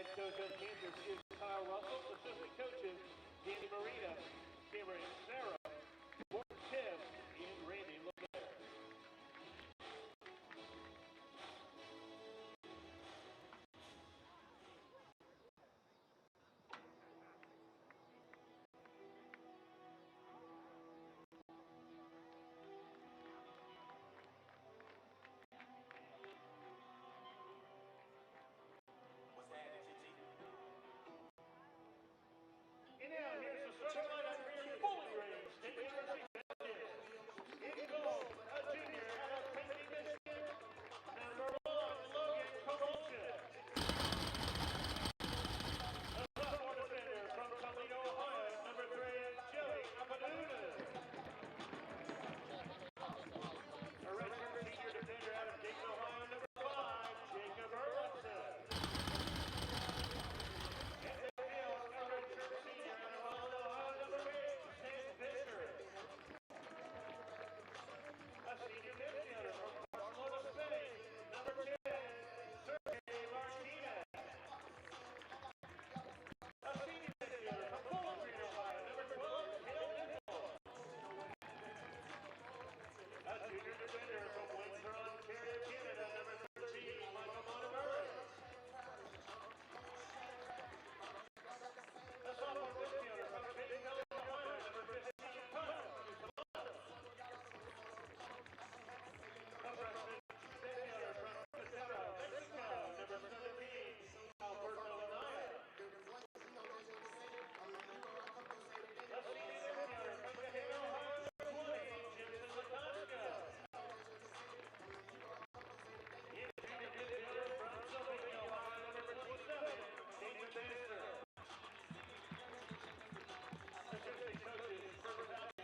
Head coach of Panthers is Kyle Russell. Assistant coaches Danny Marina, Cameron Sarah, Morton Tim, and Randy LeBaire. And now here's the starting lineup for your fully rated State University Panthers. In goal, a junior out of Tennessee, Michigan, number 1, Logan Cochrane. A sophomore defender from Toledo, Ohio, number 3, Joey Apaduna. A redshirt senior defender out of Dayton, Ohio, number 5, Jacob Erlandson. A senior midfielder from Barcelona, Spain, number 10, Sergey Martinez. A senior midfielder from Bowling Green, Ohio, number 12, Hale Nickel. A junior defender from Windsor, Ontario, Canada, number 13, Michael Montgomery. A sophomore midfielder from Dayton, Ohio, number 15, Kyle. A freshman midfielder from Mexico, number 17, Alberto Anaya. A senior midfielder from Cochrane, Ohio, number 20, Jimson Latasca. And a junior midfielder from Toledo, Ohio, number 27, Nathan Baxter. Assistant coaches for Rebecca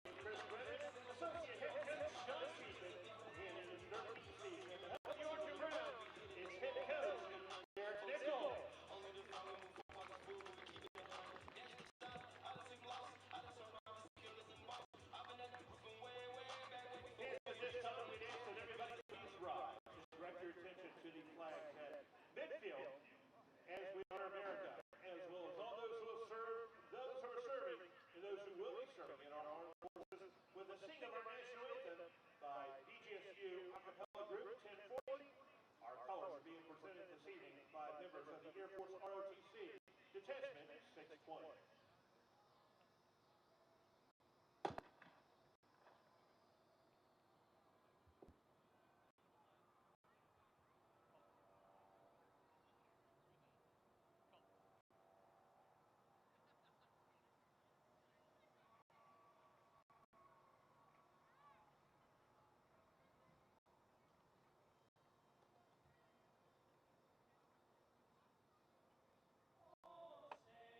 St. Chris Brennan, associate head coach Sean Season, and in his 13th season to help you on your ground, it's head coach Derek Nickel. And at this time, we'd ask that everybody please rise. Just direct your attention to the flags at midfield as we honor America, as well as all those who have served, those who are serving, and those who will be serving in our armed forces with the sing of our national anthem by BGSU Acapella Group 1040. Our colors are being presented this evening by members of the Air Force ROTC Detachment 620. Stay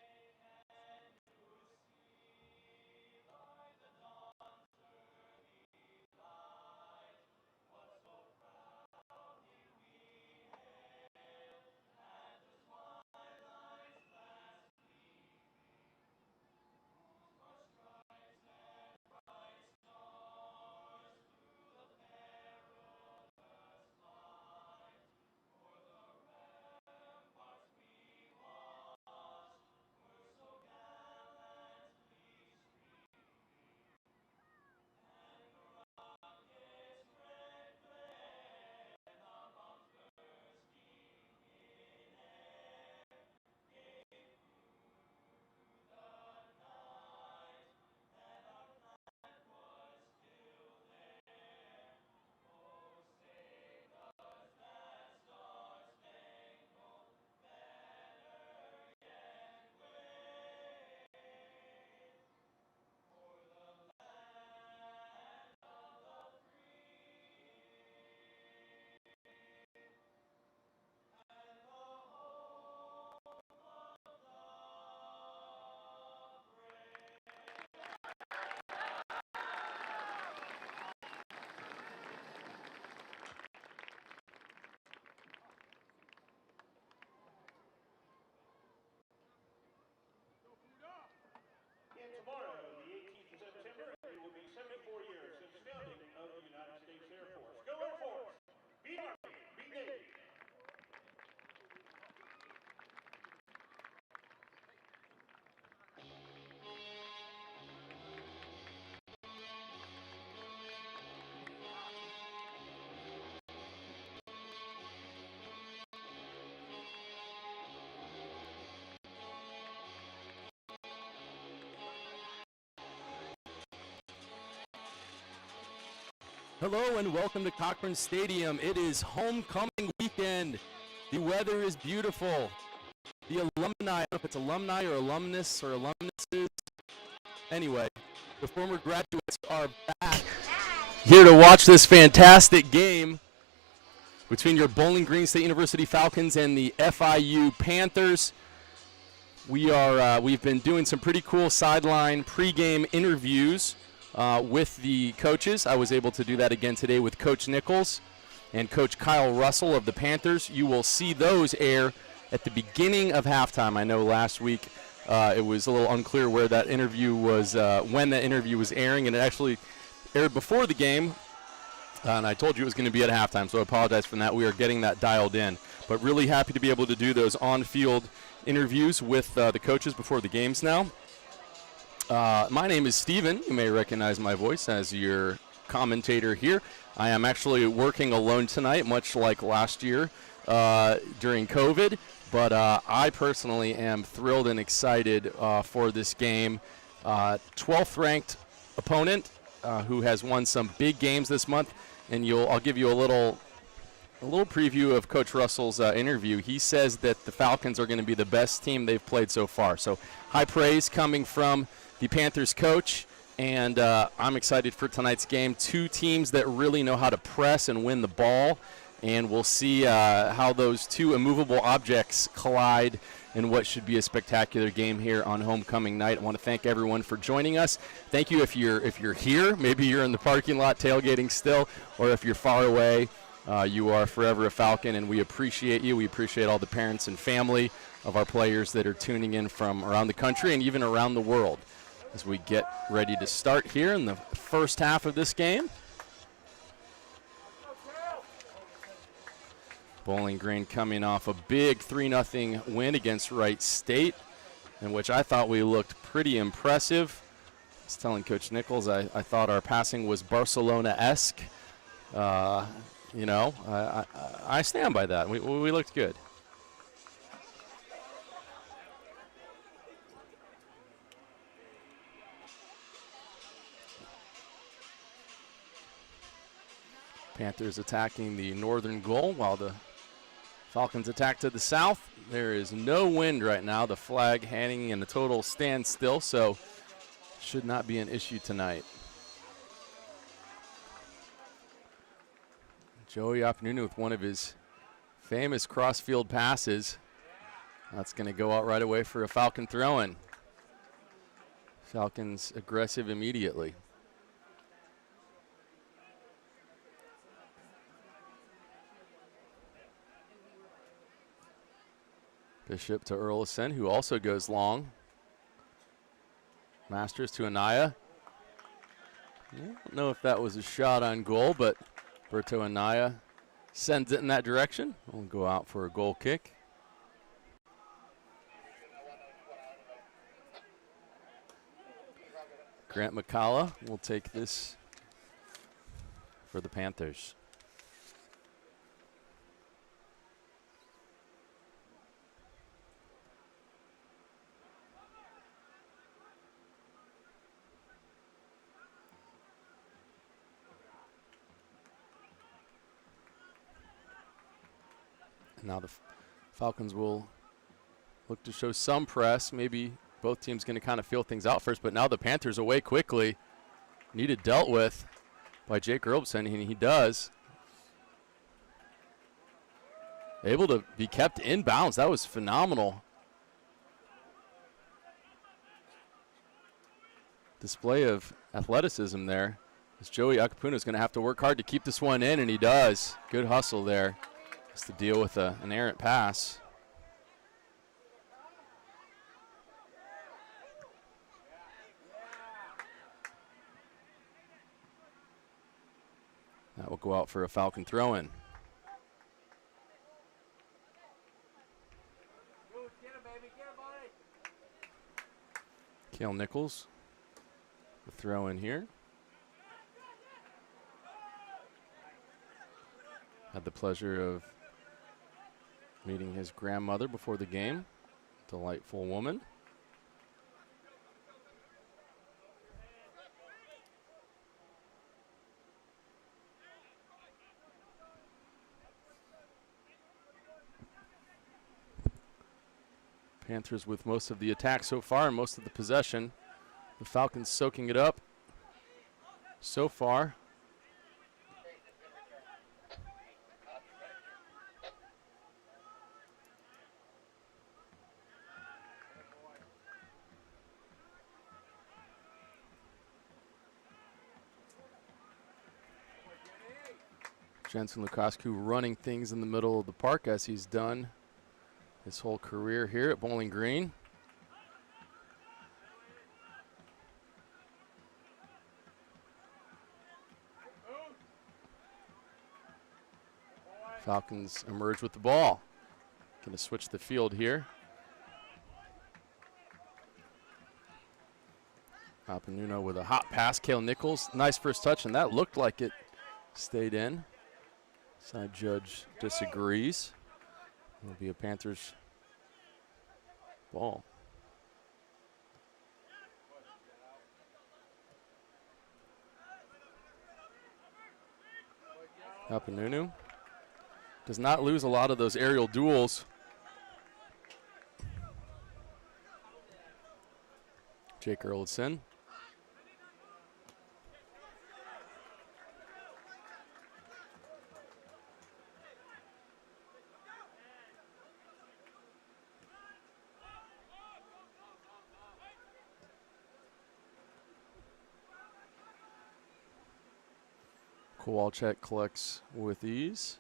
Hello and welcome to Cochrane Stadium. It is homecoming weekend. The weather is beautiful. The alumni, I don't know if it's alumni or alumnus or alumnuses. Anyway, the former graduates are back here to watch this fantastic game between your Bowling Green State University Falcons and the FIU Panthers. We've been doing some pretty cool sideline pregame interviews with the coaches. I was able to do that again today with Coach Nichols and Coach Kyle Russell of the Panthers. You will see those air at the beginning of halftime. I know last week it was a little unclear where that interview was, when that interview was airing, and it actually aired before the game. And I told you it was going to be at halftime, so I apologize for that. We are getting that dialed in. But really happy to be able to do those on-field interviews with the coaches before the games now. My name is Steven. You may recognize my voice as your commentator here. I am actually working alone tonight, much like last year during COVID. But I personally am thrilled and excited for this game. 12th ranked opponent who has won some big games this month. And I'll give you a little preview of Coach Russell's interview. He says that the Falcons are going to be the best team they've played so far. So high praise coming from the Panthers coach, and I'm excited for tonight's game. Two teams that really know how to press and win the ball, and we'll see how those two immovable objects collide in what should be a spectacular game here on homecoming night. I want to thank everyone for joining us. Thank you if you're here. Maybe you're in the parking lot tailgating still, or if you're far away. You are forever a Falcon, and we appreciate you. We appreciate all the parents and family of our players that are tuning in from around the country and even around the world as we get ready to start here in the first half of this game. Bowling Green coming off a big 3-0 win against Wright State, in which I thought we looked pretty impressive. I was telling Coach Nichols I thought our passing was Barcelona-esque. I stand by that. We looked good. Panthers attacking the northern goal while the Falcons attack to the south. There is no wind right now. The flag hanging in a total standstill, so should not be an issue tonight. Joey Oppenunu with one of his famous crossfield passes. That's going to go out right away for a Falcon throw-in. Falcons aggressive immediately. Bishop to Erlison, who also goes long. Masters to Anaya. I don't know if that was a shot on goal, but Berto Anaya sends it in that direction. We'll go out for a goal kick. Grant McCullough will take this for the Panthers. Now the Falcons will look to show some press. Maybe both teams going to kind of feel things out first, but now the Panthers away quickly. Needed dealt with by Jake Earlson, and he does. Able to be kept in bounds. That was phenomenal. Display of athleticism there. As Joey Akapuna is going to have to work hard to keep this one in, and he does. Good hustle there. Just to deal with an errant pass. That will go out for a Falcon throw-in. Cale Nichols, the throw-in here. Had the pleasure of meeting his grandmother before the game. Delightful woman. Panthers with most of the attack so far and most of the possession. The Falcons soaking it up so far. Jensen Lukascu running things in the middle of the park as he's done his whole career here at Bowling Green. Falcons emerge with the ball. Going to switch the field here. Papanuno with a hot pass. Cale Nichols, nice first touch, and that looked like it stayed in. Side judge disagrees. It'll be a Panthers ball. Papanuno does not lose a lot of those aerial duels. Jake Erlandson. Kowalczyk collects with ease.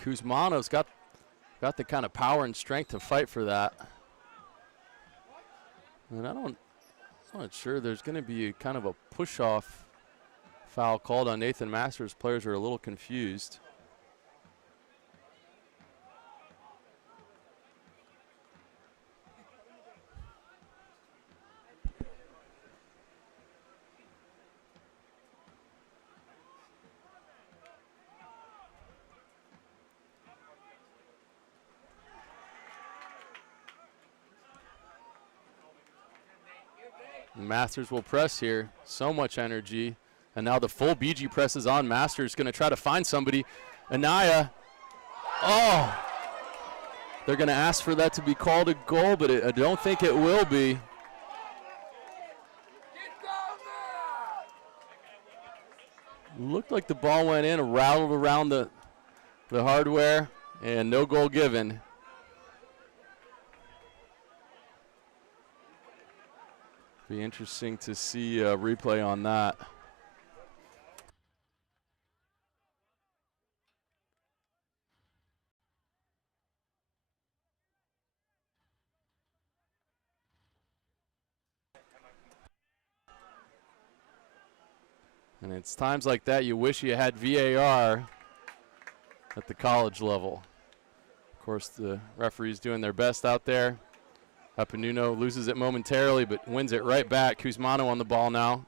Kuzmano's got the kind of power and strength to fight for that. And I'm not sure there's going to be kind of a push-off foul called on Nathan Masters. Players are a little confused. Masters will press here. So much energy. And now the full BG press is on. Masters going to try to find somebody. Anaya. Oh! They're going to ask for that to be called a goal, but I don't think it will be. Looked like the ball went in, rattled around the hardware, and no goal given. Be interesting to see a replay on that. And it's times like that you wish you had VAR at the college level. Of course, the referees doing their best out there. Papanuno loses it momentarily, but wins it right back. Kuzmano on the ball now.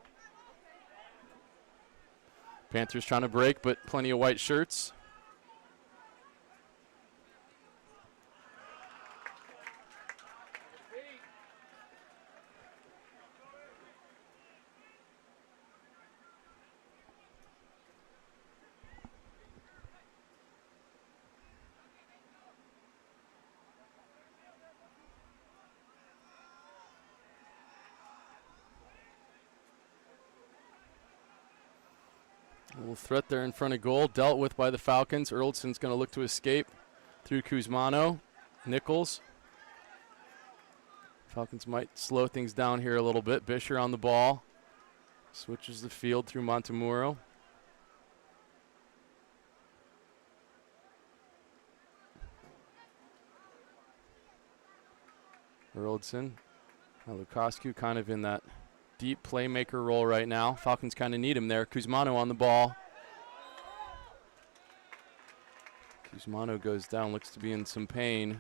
Panthers trying to break, but plenty of white shirts. A little threat there in front of goal, dealt with by the Falcons. Erlandson's going to look to escape through Kuzmano. Nichols. Falcons might slow things down here a little bit. Bisher on the ball. Switches the field through Montemuro. Erlandson. Lukascu kind of in that deep playmaker role right now. Falcons kind of need him there. Kuzmano on the ball. Kuzmano goes down, looks to be in some pain.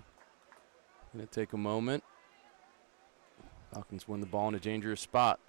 Gonna take a moment. Falcons win the ball in a dangerous spot.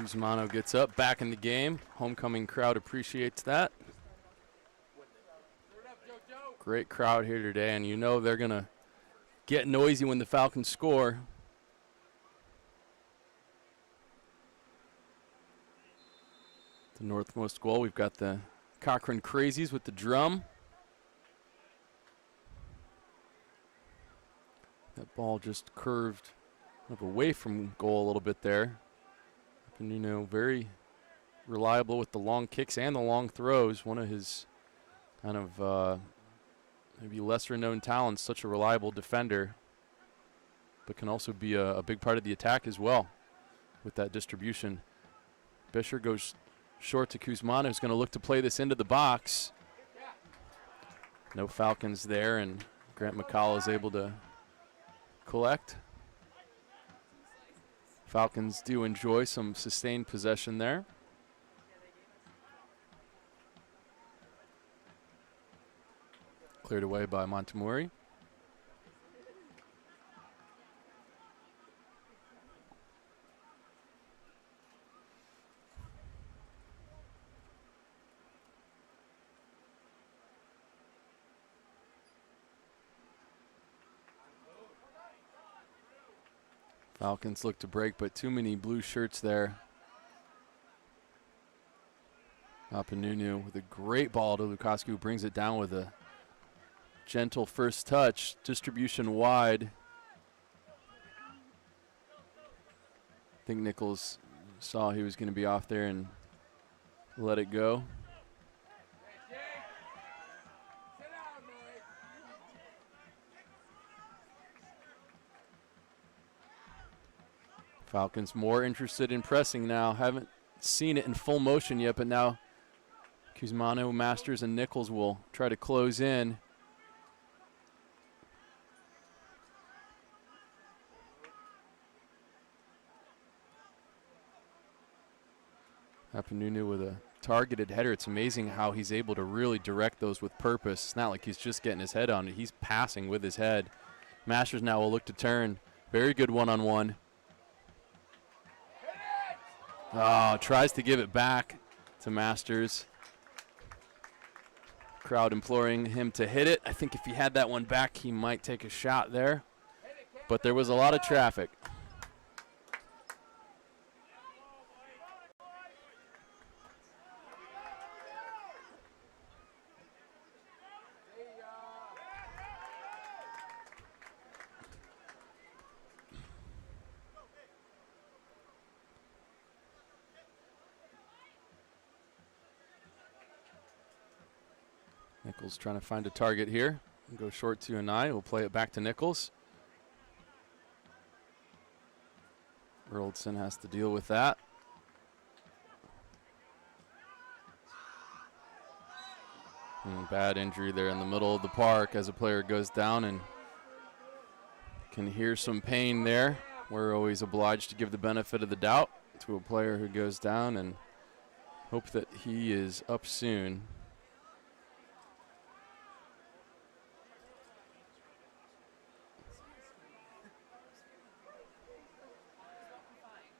Kuzmano gets up, back in the game. Homecoming crowd appreciates that. Great crowd here today, and you know they're going to get noisy when the Falcons score. The northmost goal, we've got the Cochrane Crazies with the drum. That ball just curved away from goal a little bit there. And, you know, very reliable with the long kicks and the long throws. One of his kind of maybe lesser known talents, such a reliable defender, but can also be a big part of the attack as well with that distribution. Bisher goes short to Kuzmano, who's going to look to play this into the box. No Falcons there, and Grant McCall is able to collect. Falcons do enjoy some sustained possession there. Cleared away by Montemori. Falcons look to break, but too many blue shirts there. Apanunu with a great ball to Lukasku, who brings it down with a gentle first touch. Distribution wide. I think Nichols saw he was going to be off there and let it go. Falcons more interested in pressing now. Haven't seen it in full motion yet, but now Kuzmano, Masters, and Nichols will try to close in. Apanunu with a targeted header. It's amazing how he's able to really direct those with purpose. It's not like he's just getting his head on it. He's passing with his head. Masters now will look to turn. Very good one-on-one. Oh, tries to give it back to Masters. Crowd imploring him to hit it. I think if he had that one back, he might take a shot there. But there was a lot of traffic. Nichols trying to find a target here. Go short to Anai. We'll play it back to Nichols. Erldson has to deal with that. Bad injury there in the middle of the park as a player goes down, and can hear some pain there. We're always obliged to give the benefit of the doubt to a player who goes down and hope that he is up soon.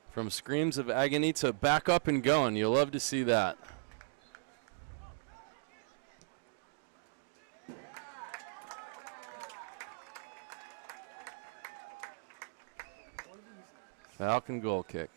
From screams of agony to back up and going. You'll love to see that. Falcon goal kick.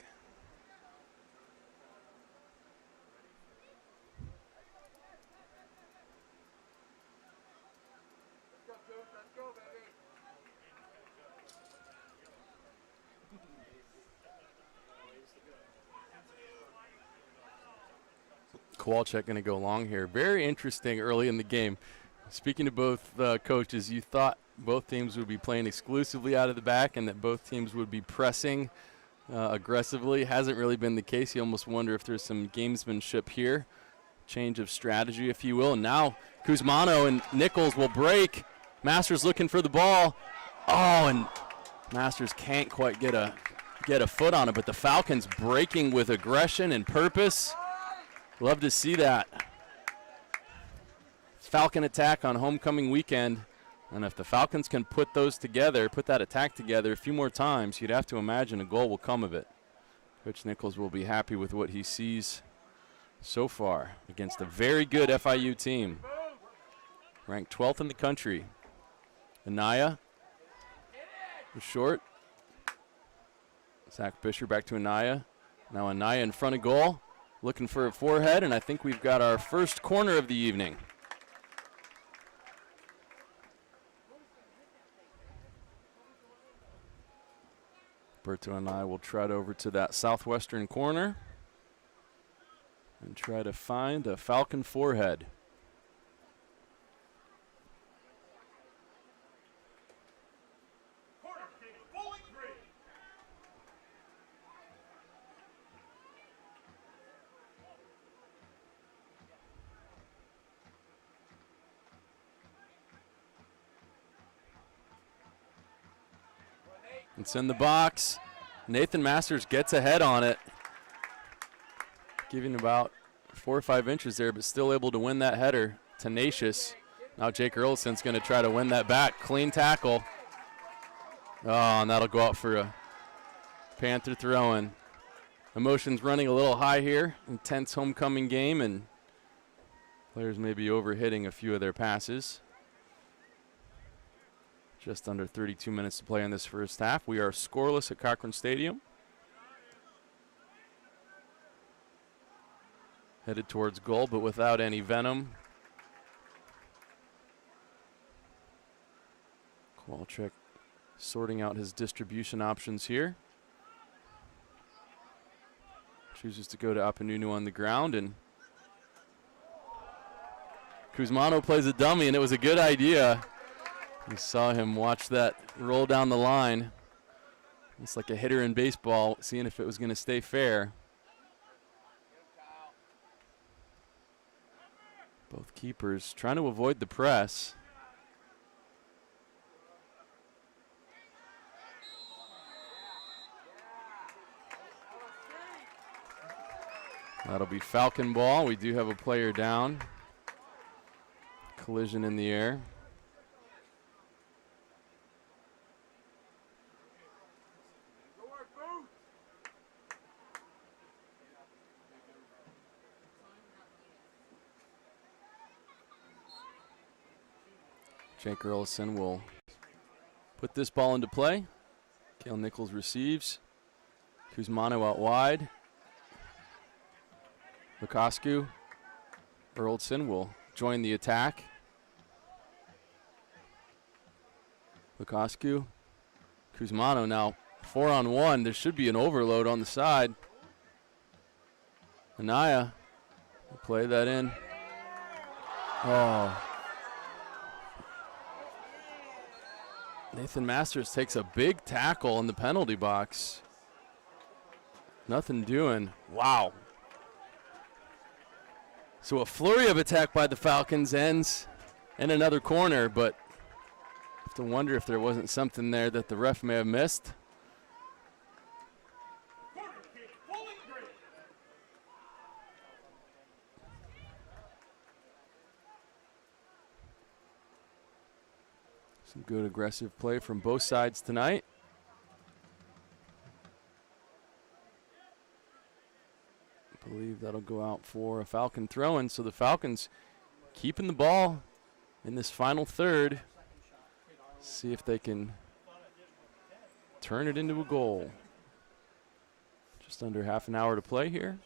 Kowalczyk going to go long here. Very interesting early in the game. Speaking to both coaches, you thought both teams would be playing exclusively out of the back and that both teams would be pressing aggressively. Hasn't really been the case. You almost wonder if there's some gamesmanship here. Change of strategy, if you will. And now Kuzmano and Nichols will break. Masters looking for the ball. Oh, and Masters can't quite get a foot on it, but the Falcons breaking with aggression and purpose. Love to see that. Falcon attack on homecoming weekend. And if the Falcons can put those together, put that attack together a few more times, you'd have to imagine a goal will come of it. Coach Nichols will be happy with what he sees so far against a very good FIU team, ranked 12th in the country. Anaya was short. Zach Fisher back to Anaya. Now Anaya in front of goal, looking for a forehead, and I think we've got our first corner of the evening. Berto and I will trot over to that southwestern corner and try to find a Falcon forehead. It's in the box. Nathan Masters gets ahead on it, giving about 4 or 5 inches there, but still able to win that header. Tenacious. Now Jake Earlson's going to try to win that back. Clean tackle. Oh, and that'll go out for a Panther throw-in. Emotions running a little high here. Intense homecoming game, and players may be overhitting a few of their passes. Just under 32 minutes to play in this first half. We are scoreless at Cochrane Stadium. Headed towards goal, but without any venom. Kowalczyk sorting out his distribution options here. Chooses to go to Apanunu on the ground, and Kuzmano plays a dummy, and it was a good idea. We saw him watch that roll down the line. It's like a hitter in baseball, seeing if it was going to stay fair. Both keepers trying to avoid the press. That'll be Falcon ball. We do have a player down. Collision in the air. Jake Earlson will put this ball into play. Cale Nichols receives. Kuzmano out wide. Lukasku. Earlson will join the attack. Lukasku. Kuzmano now 4-on-1. There should be an overload on the side. Anaya will play that in. Oh. Nathan Masters takes a big tackle in the penalty box. Nothing doing. Wow. So a flurry of attack by the Falcons ends in another corner, but I have to wonder if there wasn't something there that the ref may have missed. Some good aggressive play from both sides tonight. I believe that'll go out for a Falcon throw-in. So the Falcons keeping the ball in this final third. See if they can turn it into a goal. Just under half an hour to play here.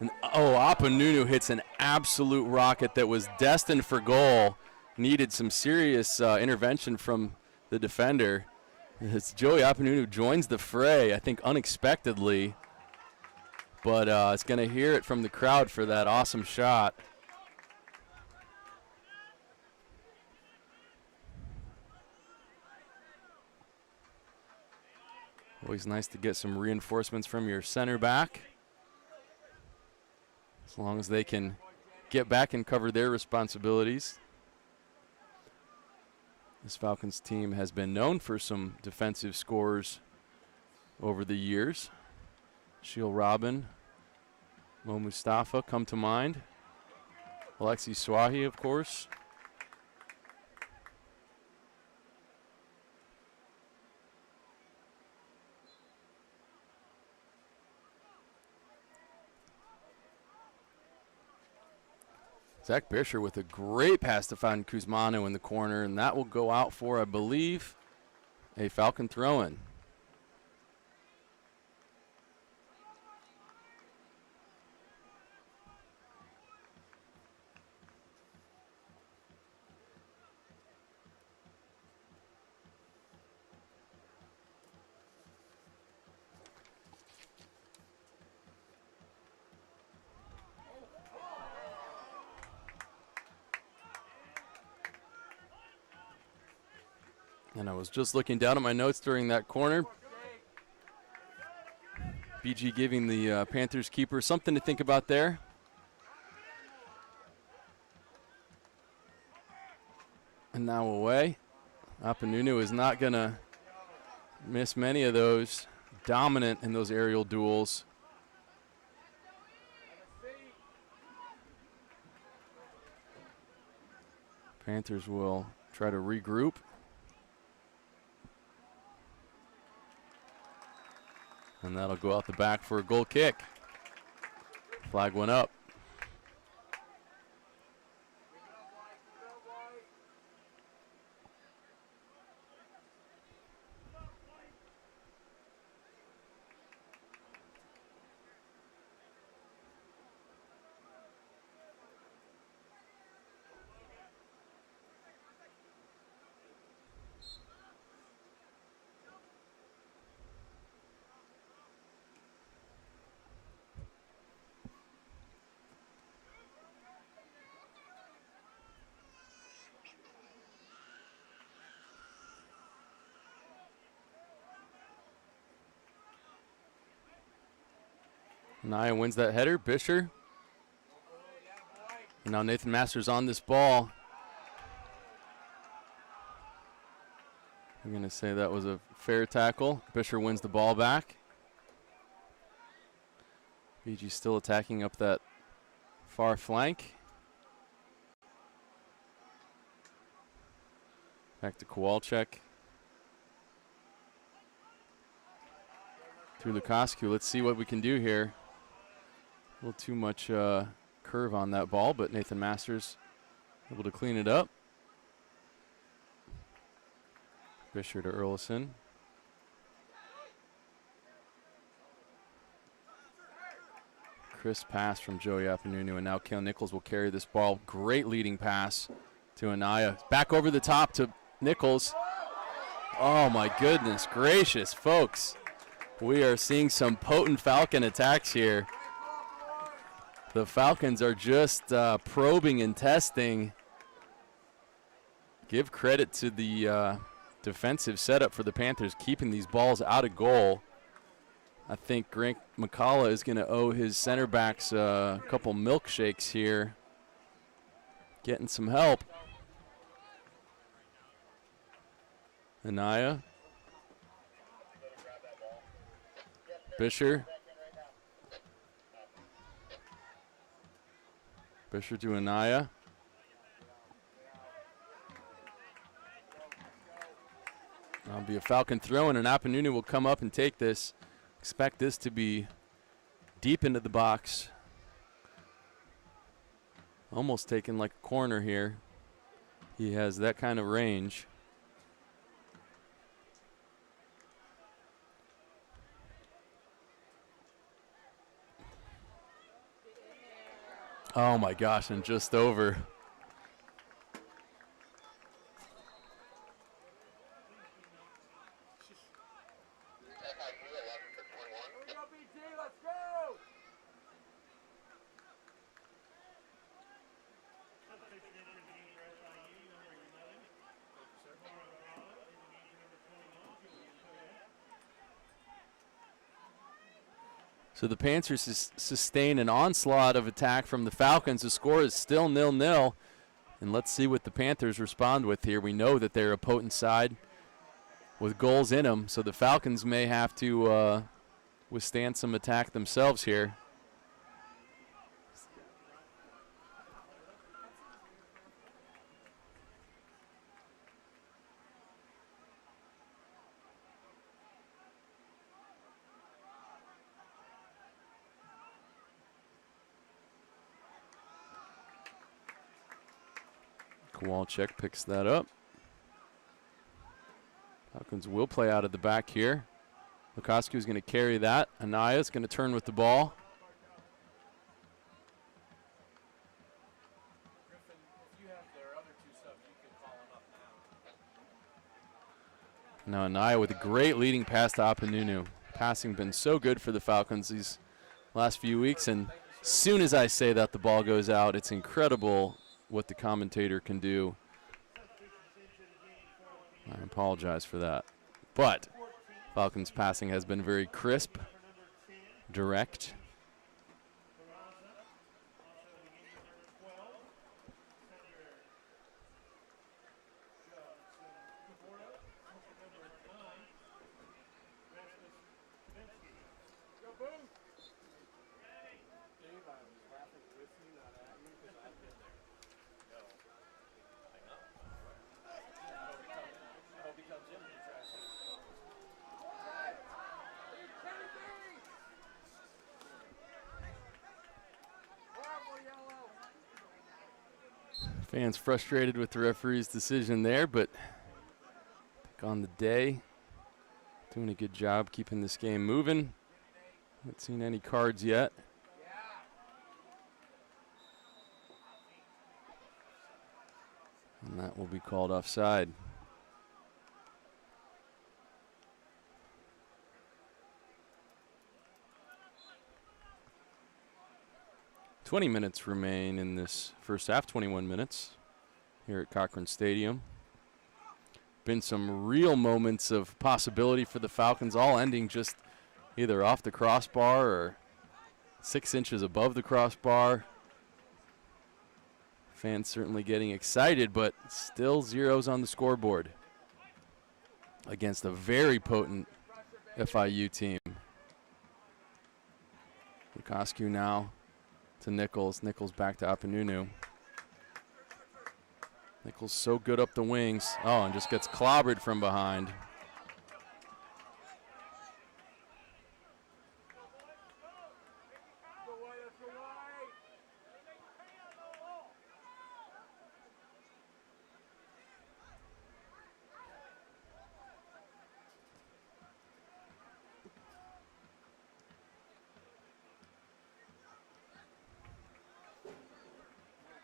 And, oh, Apanunu hits an absolute rocket that was destined for goal. Needed some serious intervention from the defender. It's Joey Apanunu joins the fray, I think unexpectedly. But it's going to hear it from the crowd for that awesome shot. Always nice to get some reinforcements from your center back. As long as they can get back and cover their responsibilities. This Falcons team has been known for some defensive scores over the years. Sheil Robin Mo Mustafa come to mind. Alexi Swahi, of course. Zach Bisher with a great pass to find Kuzmano in the corner, and that will go out for, I believe, a Falcon throw-in. And I was just looking down at my notes during that corner. BG giving the Panthers keeper something to think about there. And now away. Apanunu is not going to miss many of those. Dominant in those aerial duels. Panthers will try to regroup. And that'll go out the back for a goal kick. Flag went up. Naya wins that header. Bisher. And now Nathan Masters on this ball. I'm going to say that was a fair tackle. Bisher wins the ball back. BG still attacking up that far flank. Back to Kowalczyk. Through Lukasku. Let's see what we can do here. A little too much curve on that ball, but Nathan Masters able to clean it up. Bisher to Erlison. Crisp pass from Joey Apanunu, and now Kale Nichols will carry this ball. Great leading pass to Anaya. Back over the top to Nichols. Oh my goodness gracious, folks. We are seeing some potent Falcon attacks here. The Falcons are just probing and testing. Give credit to the defensive setup for the Panthers, keeping these balls out of goal. I think Grant McCullough is going to owe his center backs a couple milkshakes here. Getting some help. Anaya. Bisher. Bisher to Anaya. That'll be a Falcon throw, and an Apanunu will come up and take this. Expect this to be deep into the box. Almost taken like a corner here. He has that kind of range. Oh my gosh, and just over. So the Panthers sustain an onslaught of attack from the Falcons. The score is still 0-0. And let's see what the Panthers respond with here. We know that they're a potent side with goals in them. So the Falcons may have to withstand some attack themselves here. Kowalczyk picks that up. Falcons will play out of the back here. Lukosky is going to carry that. Anaya is going to turn with the ball. Now Anaya with a great leading pass to Apanunu. Passing been so good for the Falcons these last few weeks, and as soon as I say that the ball goes out, it's incredible what the commentator can do. I apologize for that. But Falcons passing has been very crisp, direct. Fans frustrated with the referee's decision there, but on the day, doing a good job keeping this game moving. Haven't seen any cards yet. And that will be called offside. $20 minutes remain in this first half, 21 minutes here at Cochrane Stadium. Been some real moments of possibility for the Falcons, all ending just either off the crossbar or 6 inches above the crossbar. Fans certainly getting excited, but still zeros on the scoreboard against a very potent FIU team. Lukosky now to Nichols. Nichols back to Apanunu. Nichols so good up the wings. Oh, and just gets clobbered from behind.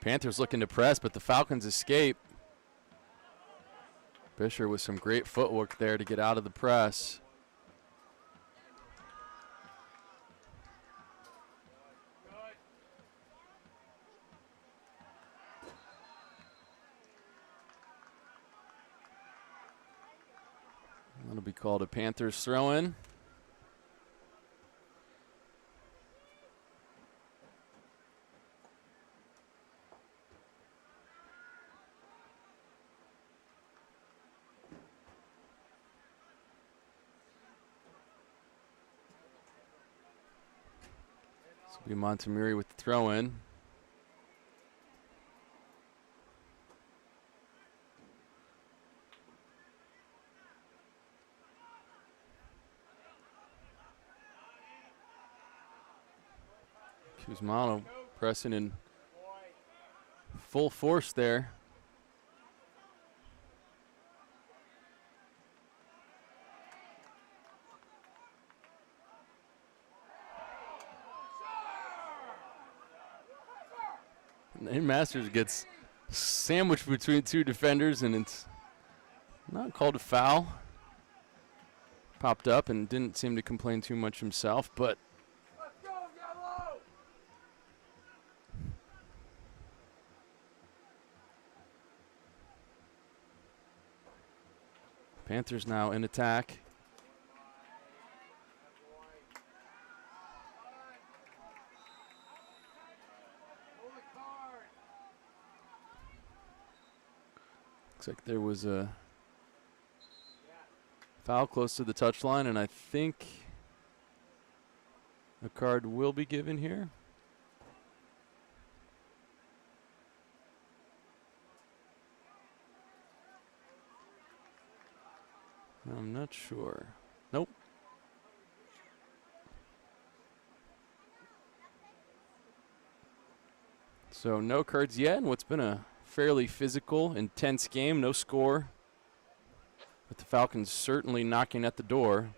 Panthers looking to press, but the Falcons escape. Fisher with some great footwork there to get out of the press. That'll be called a Panthers throw-in. Be Montemurri with the throw-in. Kuzmano pressing in full force there. And Masters gets sandwiched between 2 defenders, and it's not called a foul. Popped up and didn't seem to complain too much himself, but Panthers now in attack. Looks like there was a foul close to the touchline, and I think a card will be given here. I'm not sure. Nope. So no cards yet, and what's been a fairly physical, intense game, no score. But the Falcons certainly knocking at the door.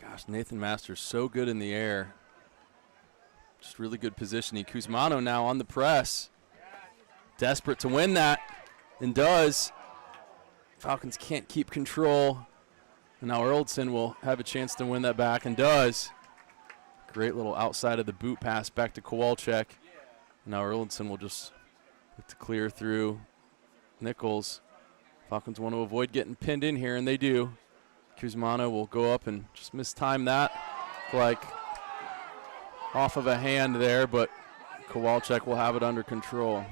Gosh, Nathan Masters so good in the air. Just really good positioning. Kuzmano now on the press. Desperate to win that, and does. Falcons can't keep control. And now Erldson will have a chance to win that back, and does. Great little outside of the boot pass back to Kowalczyk. Now Erldson will just look to clear through Nichols. Falcons want to avoid getting pinned in here, and they do. Kuzmano will go up and just mistime that. Like off of a hand there, but Kowalczyk will have it under control.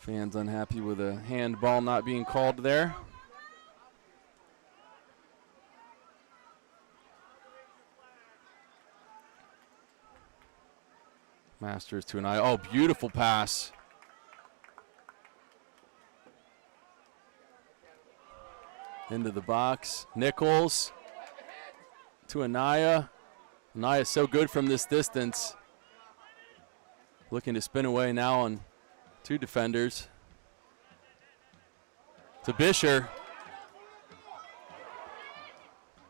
Fans unhappy with a handball not being called there. Masters to an eye. Oh, beautiful pass. Into the box. Nichols to Anaya. Anaya's so good from this distance. Looking to spin away now on two defenders. To Bisher.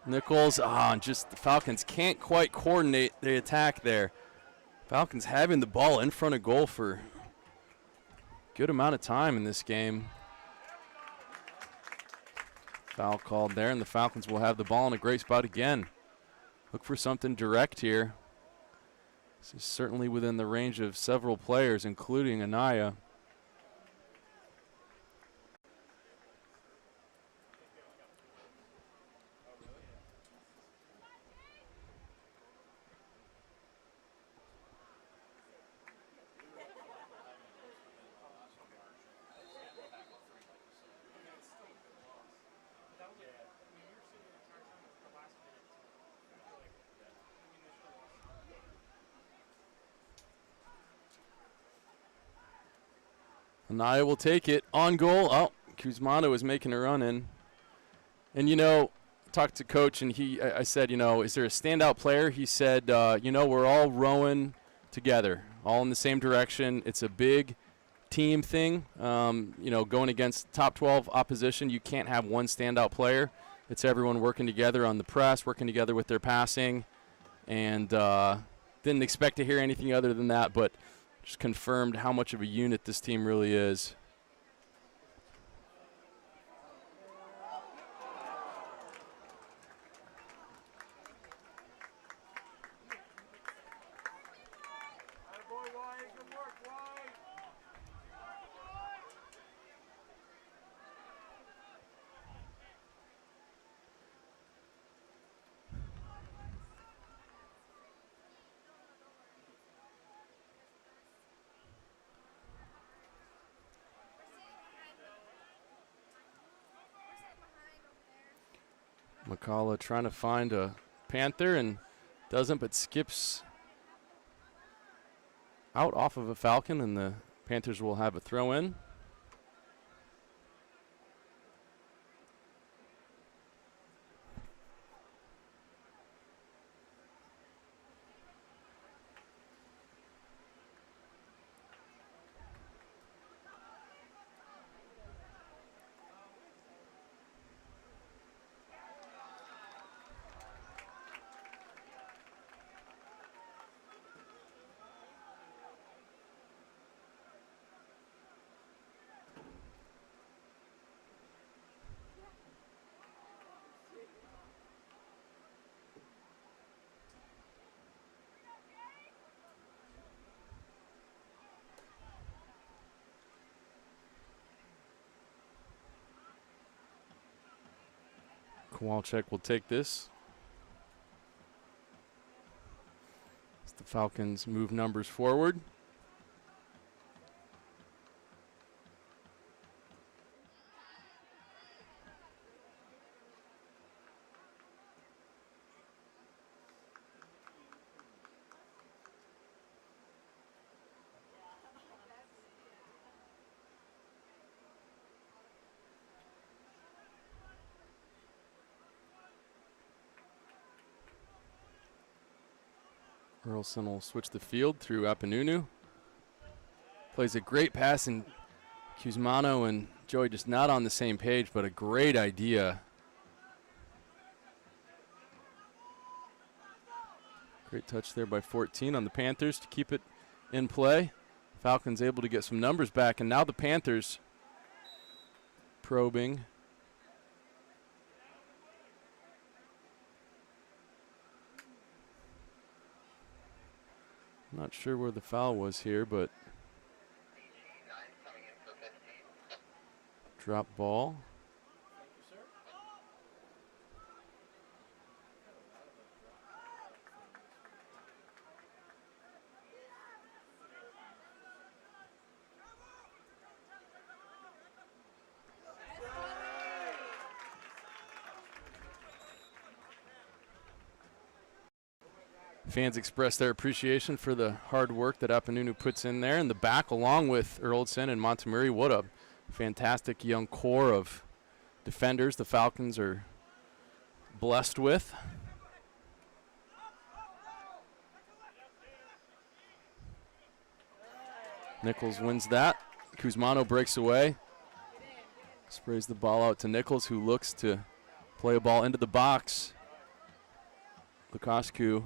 Nichols, just the Falcons can't quite coordinate the attack there. Falcons having the ball in front of goal for a good amount of time in this game. Foul called there, and the Falcons will have the ball in a great spot again. Look for something direct here. This is certainly within the range of several players, including Anaya. Anaya will take it on goal. Oh, Kuzmano is making a run in. And, talked to Coach, and I said, is there a standout player? He said, we're all rowing together, all in the same direction. It's a big team thing. Going against top 12 opposition, you can't have one standout player. It's everyone working together on the press, working together with their passing. And didn't expect to hear anything other than that, but just confirmed how much of a unit this team really is. McCullough trying to find a Panther and doesn't, but skips out off of a Falcon, and the Panthers will have a throw in. Kowalczyk will take this. As the Falcons move numbers forward. Earlson will switch the field through Apanunu. Plays a great pass, and Cusmano and Joey just not on the same page, but a great idea. Great touch there by 14 on the Panthers to keep it in play. Falcons able to get some numbers back, and now the Panthers probing. Not sure where the foul was here, but drop ball. Fans express their appreciation for the hard work that Apanunu puts in there in the back, along with Earlson and Montemurray. What a fantastic young core of defenders the Falcons are blessed with. Nichols wins that. Cusmano breaks away. Sprays the ball out to Nichols, who looks to play a ball into the box. Lukascu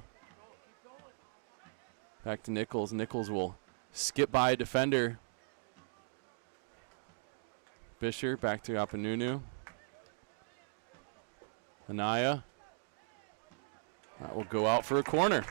back to Nichols. Nichols will skip by a defender. Fisher back to Apanunu. Anaya. That will go out for a corner.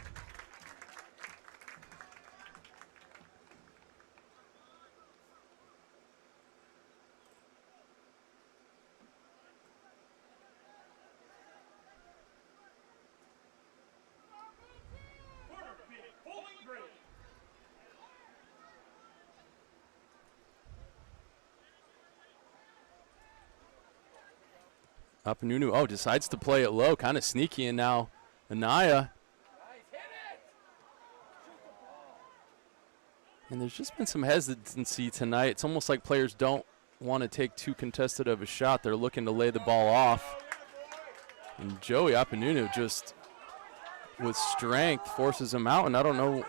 Apanunu, decides to play it low, kind of sneaky, and now Anaya. And there's just been some hesitancy tonight. It's almost like players don't want to take too contested of a shot. They're looking to lay the ball off. And Joey Apanunu just, with strength, forces him out, and I don't know.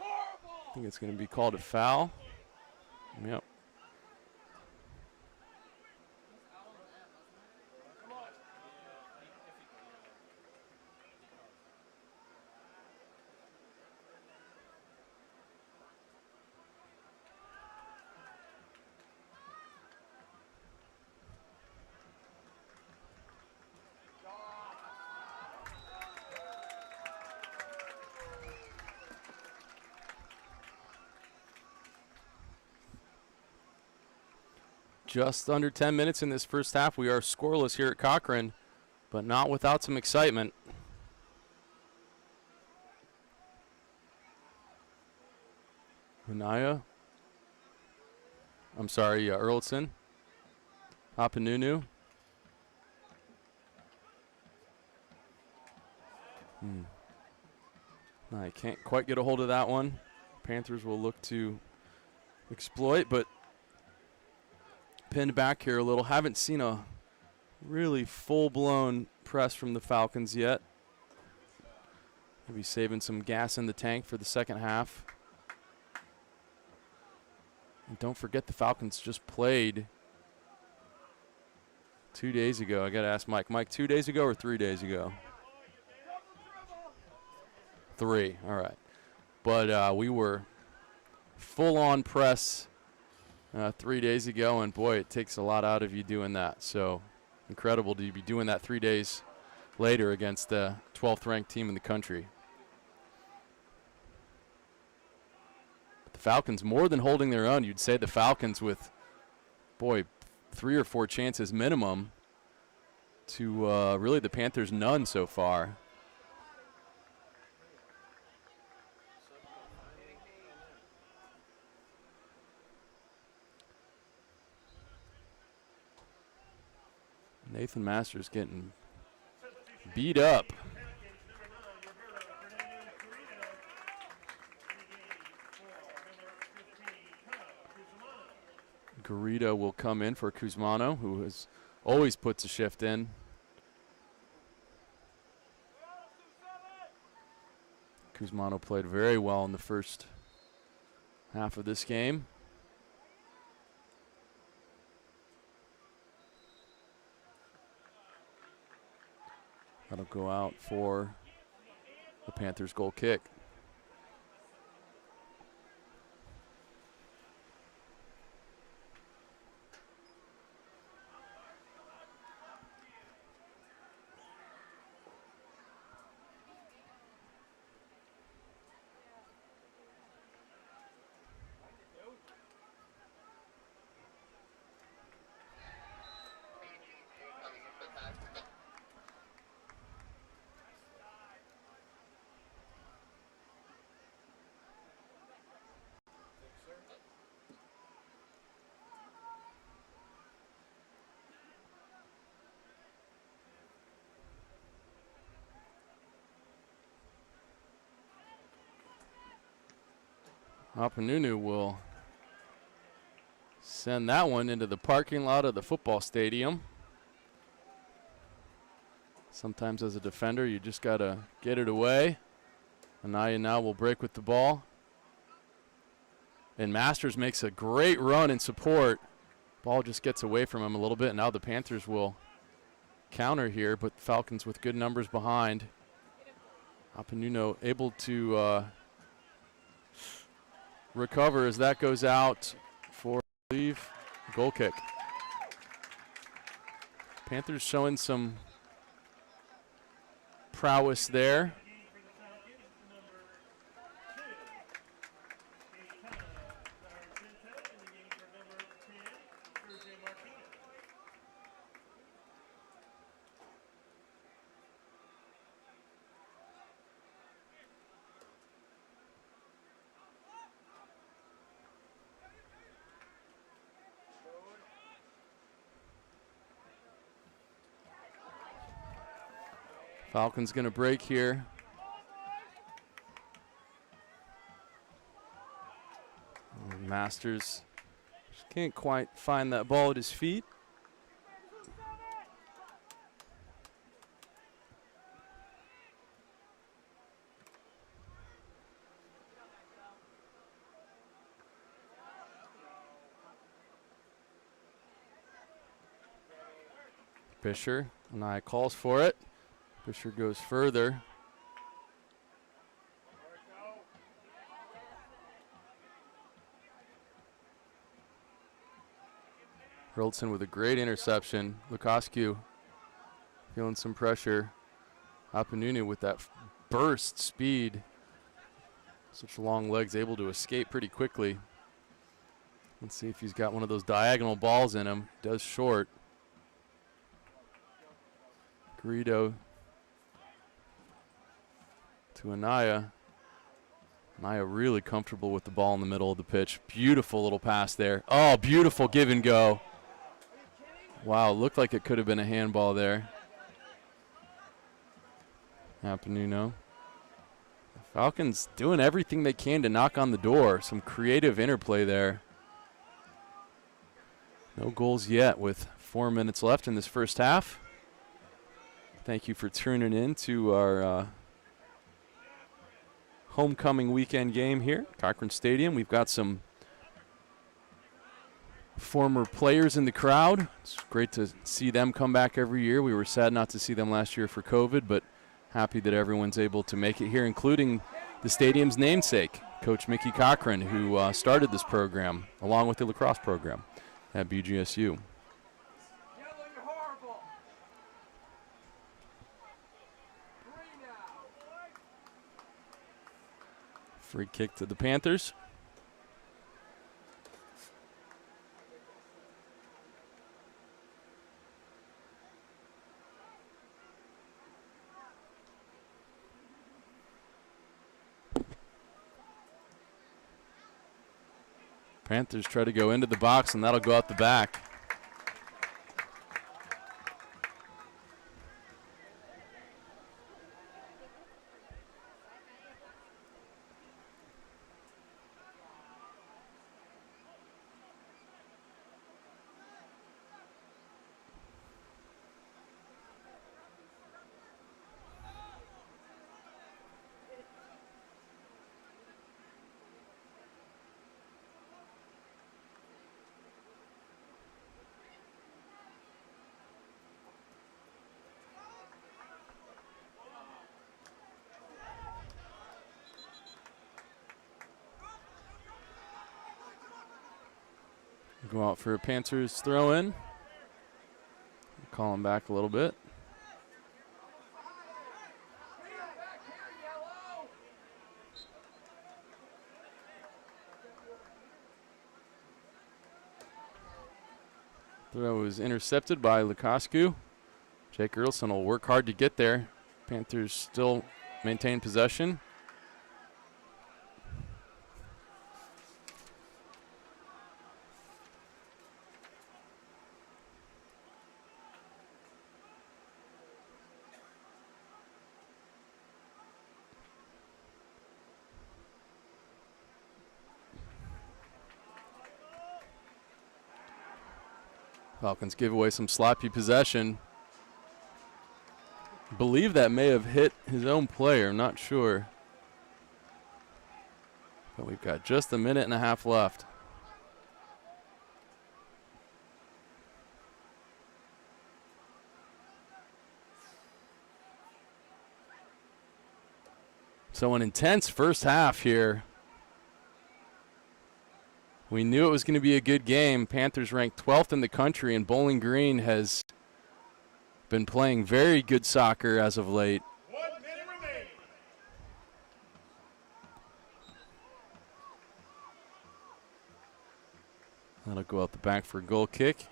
I think it's going to be called a foul. Yep. Just under 10 minutes in this first half. We are scoreless here at Cochrane, but not without some excitement. Anaya. I'm sorry, Earlson. Apanunu. I can't quite get a hold of that one. Panthers will look to exploit, but pinned back here a little. Haven't seen a really full-blown press from the Falcons yet. Maybe saving some gas in the tank for the second half. And don't forget the Falcons just played 2 days ago. I got to ask Mike. Mike, 2 days ago or 3 days ago? 3, all right. But we were full-on press 3 days ago, and boy, it takes a lot out of you doing that. So incredible to be doing that 3 days later against the 12th ranked team in the country. But the Falcons more than holding their own. You'd say the Falcons with, boy, 3 or 4 chances minimum to really the Panthers none so far. Nathan Masters getting beat up. Garrido will come in for Cusmano, who has always puts a shift in. Kuzmano played very well in the first half of this game. That'll go out for the Panthers' goal kick. Apanunu will send that one into the parking lot of the football stadium. Sometimes as a defender, you just got to get it away. Anaya now will break with the ball. And Masters makes a great run in support. Ball just gets away from him a little bit. Now the Panthers will counter here, but Falcons with good numbers behind. Apanunu able to recover as that goes out for, I believe, goal kick. Panthers showing some prowess there. Falcons going to break here. Masters just can't quite find that ball at his feet. Fisher, Anaya calls for it. Fisher goes further. Hurlson with a great interception. Lukascu feeling some pressure. Apanunu with that burst speed. Such long legs, able to escape pretty quickly. Let's see if he's got one of those diagonal balls in him. Does short. Garrido to Anaya. Anaya really comfortable with the ball in the middle of the pitch. Beautiful little pass there. Oh, beautiful give and go. Wow, looked like it could have been a handball there. Apanunu. Falcons doing everything they can to knock on the door. Some creative interplay there. No goals yet with 4 minutes left in this first half. Thank you for tuning in to our homecoming weekend game here at Cochrane Stadium. We've got some former players in the crowd. It's great to see them come back every year. We were sad not to see them last year for COVID, but happy that everyone's able to make it here, including the stadium's namesake, Coach Mickey Cochrane, who started this program along with the lacrosse program at BGSU. Free kick to the Panthers. Panthers try to go into the box, and that'll go out the back. Go out for a Panthers throw in. Call him back a little bit. Throw is intercepted by Lukasku. Jake Earlson will work hard to get there. Panthers still maintain possession. Falcons give away some sloppy possession. Believe that may have hit his own player, I'm not sure. But we've got just a minute and a half left. So an intense first half here. We knew it was going to be a good game. Panthers ranked 12th in the country, and Bowling Green has been playing very good soccer as of late. 1 minute remaining. That'll go out the back for a goal kick.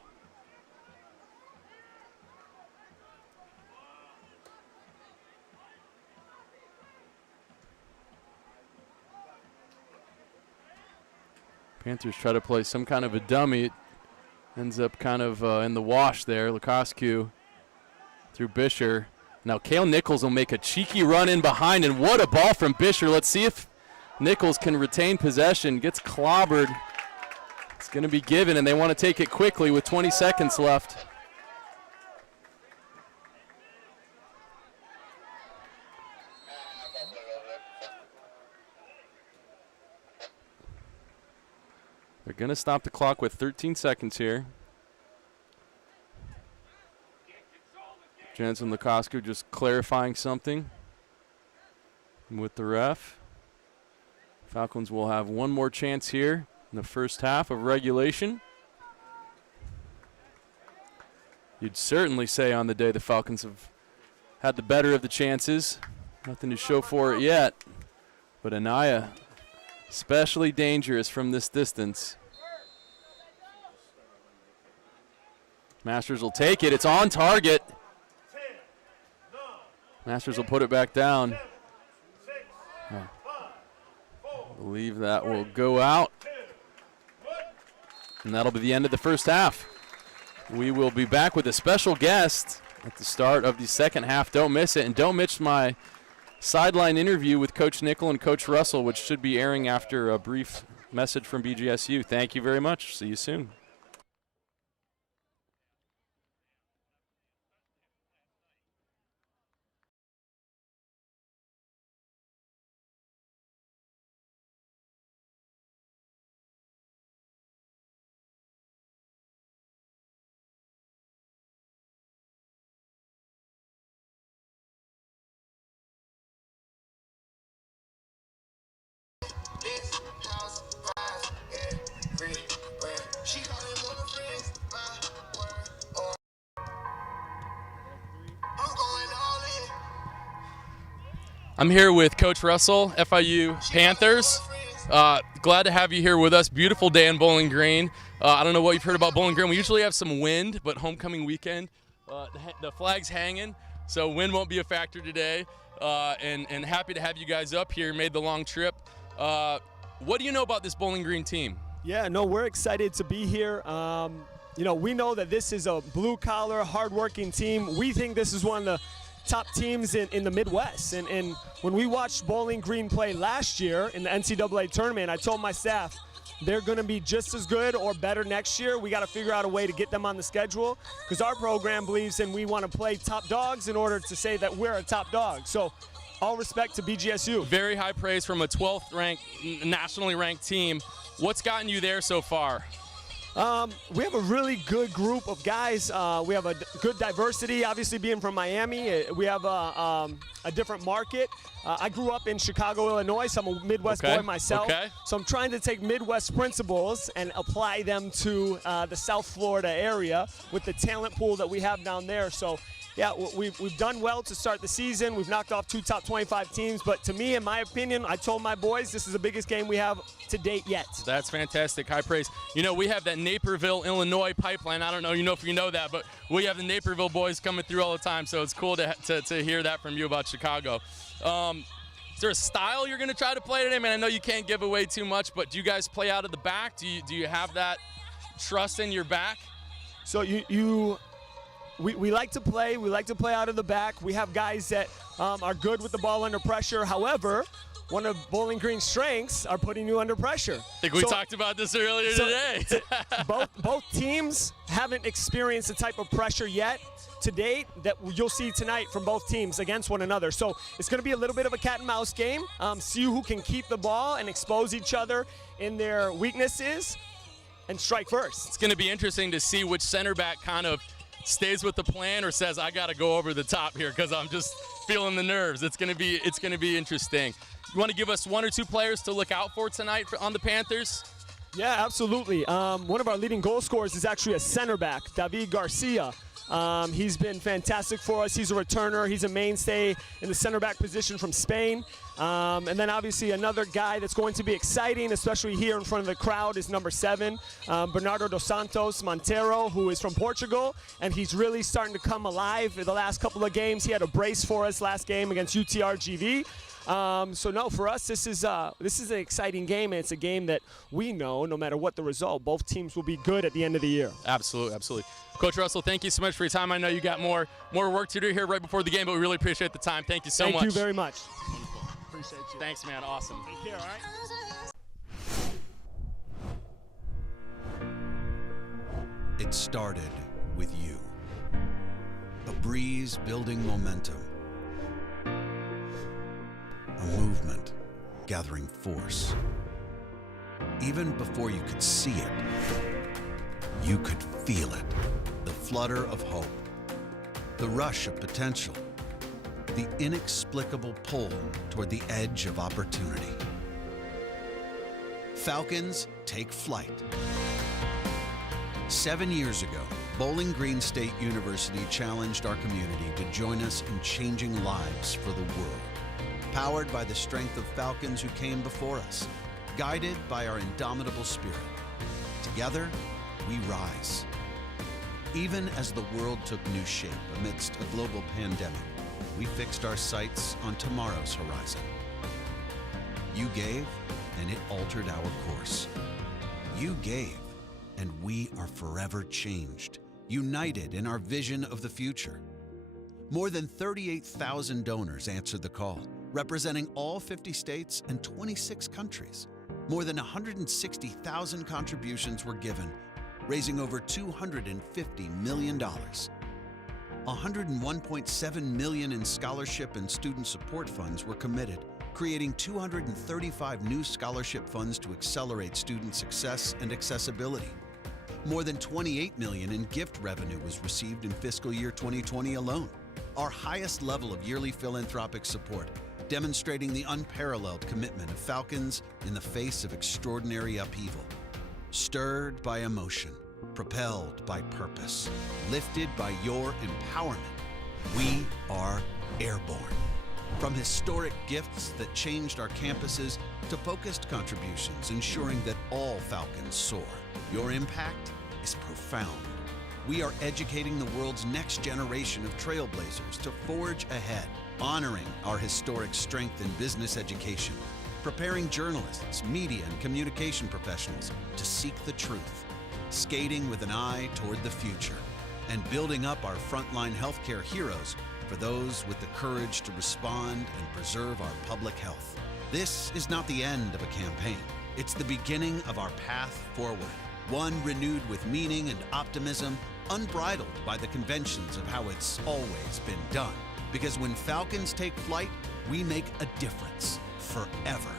Panthers try to play some kind of a dummy. It ends up kind of in the wash there. Lukasku through Bisher. Now Cale Nichols will make a cheeky run in behind, and what a ball from Bisher. Let's see if Nichols can retain possession. Gets clobbered. It's going to be given, and they want to take it quickly with 20 seconds left. They're going to stop the clock with 13 seconds here. Jensen Lukasku just clarifying something with the ref. Falcons will have one more chance here in the first half of regulation. You'd certainly say on the day the Falcons have had the better of the chances. Nothing to show for it yet. But Anaya, especially dangerous from this distance. Masters will take it. It's on target. Masters will put it back down. I believe that will go out. And that'll be the end of the first half. We will be back with a special guest at the start of the second half. Don't miss it. And don't miss my sideline interview with Coach Nickel and Coach Russell, which should be airing after a brief message from BGSU. Thank you very much. See you soon. I'm here with Coach Russell, FIU Panthers. Glad to have you here with us. Beautiful day in Bowling Green. I don't know what you've heard about Bowling Green. We usually have some wind, but homecoming weekend, the flag's hanging, so wind won't be a factor today. And happy to have you guys up here. Made the long trip. What do you know about this Bowling Green team? Yeah, no, we're excited to be here. You know, we know that this is a blue-collar, hard-working team. We think this is one of the top teams in the Midwest. And when we watched Bowling Green play last year in the NCAA tournament, I told my staff, they're going to be just as good or better next year. We got to figure out a way to get them on the schedule because our program believes in we want to play top dogs in order to say that we're a top dog. So all respect to BGSU. Very high praise from a 12th ranked, nationally ranked team. What's gotten you there so far? We have a really good group of guys. We have a good diversity. Obviously, being from Miami, we have a different market. I grew up in Chicago, Illinois, so I'm a Midwest boy myself. So I'm trying to take Midwest principles and apply them to the South Florida area with the talent pool that we have down there. So, yeah, we've done well to start the season. We've knocked off 2 top 25 teams. But to me, in my opinion, I told my boys this is the biggest game we have to date yet. That's fantastic. High praise. You know, we have that Naperville, Illinois pipeline. I don't know, if you know that, but we have the Naperville boys coming through all the time. So it's cool to hear that from you about Chicago. Is there a style you're going to try to play today? Man, I know you can't give away too much, but do you guys play out of the back? Do you have that trust in your back? So we like to play. We like to play out of the back. We have guys that are good with the ball under pressure. However, one of Bowling Green's strengths are putting you under pressure. I think we talked about this earlier today. both teams haven't experienced the type of pressure yet to date that you'll see tonight from both teams against one another. So it's going to be a little bit of a cat and mouse game. See who can keep the ball and expose each other in their weaknesses and strike first. It's going to be interesting to see which center back kind of stays with the plan or says, I got to go over the top here because I'm just feeling the nerves. It's going to be interesting. You want to give us 1 or 2 players to look out for tonight on the Panthers? Yeah, absolutely. One of our leading goal scorers is actually a center back, David Garcia. He's been fantastic for us. He's a returner. He's a mainstay in the center back position from Spain. And then obviously another guy that's going to be exciting, especially here in front of the crowd, is number 7, Bernardo dos Santos Montero, who is from Portugal, and he's really starting to come alive in the last couple of games. He had a brace for us last game against UTRGV. So no, for us, this is an exciting game, and it's a game that we know, no matter what the result, both teams will be good at the end of the year. Absolutely, absolutely. Coach Russell, thank you so much for your time. I know you got more work to do here right before the game, but we really appreciate the time. Thank you so much. Thank you very much. Wonderful. Appreciate you. Thanks, man. Awesome. Take care, all right? It started with you. A breeze building momentum. A movement gathering force. Even before you could see it, you could feel it. The flutter of hope, the rush of potential, the inexplicable pull toward the edge of opportunity. Falcons take flight. 7 years ago, Bowling Green State University challenged our community to join us in changing lives for the world. Powered by the strength of Falcons who came before us, guided by our indomitable spirit. Together, we rise. Even as the world took new shape amidst a global pandemic, we fixed our sights on tomorrow's horizon. You gave, and it altered our course. You gave, and we are forever changed, united in our vision of the future. More than 38,000 donors answered the call, representing all 50 states and 26 countries. More than 160,000 contributions were given, raising over $250 million. $101.7 million in scholarship and student support funds were committed, creating 235 new scholarship funds to accelerate student success and accessibility. More than $28 million in gift revenue was received in fiscal year 2020 alone, our highest level of yearly philanthropic support, demonstrating the unparalleled commitment of Falcons in the face of extraordinary upheaval. Stirred by emotion, propelled by purpose, lifted by your empowerment, we are airborne. From historic gifts that changed our campuses to focused contributions ensuring that all Falcons soar, your impact is profound. We are educating the world's next generation of trailblazers to forge ahead, honoring our historic strength in business education, preparing journalists, media, and communication professionals to seek the truth, skating with an eye toward the future, and building up our frontline healthcare heroes for those with the courage to respond and preserve our public health. This is not the end of a campaign. It's the beginning of our path forward, one renewed with meaning and optimism, unbridled by the conventions of how it's always been done. Because when Falcons take flight, we make a difference forever.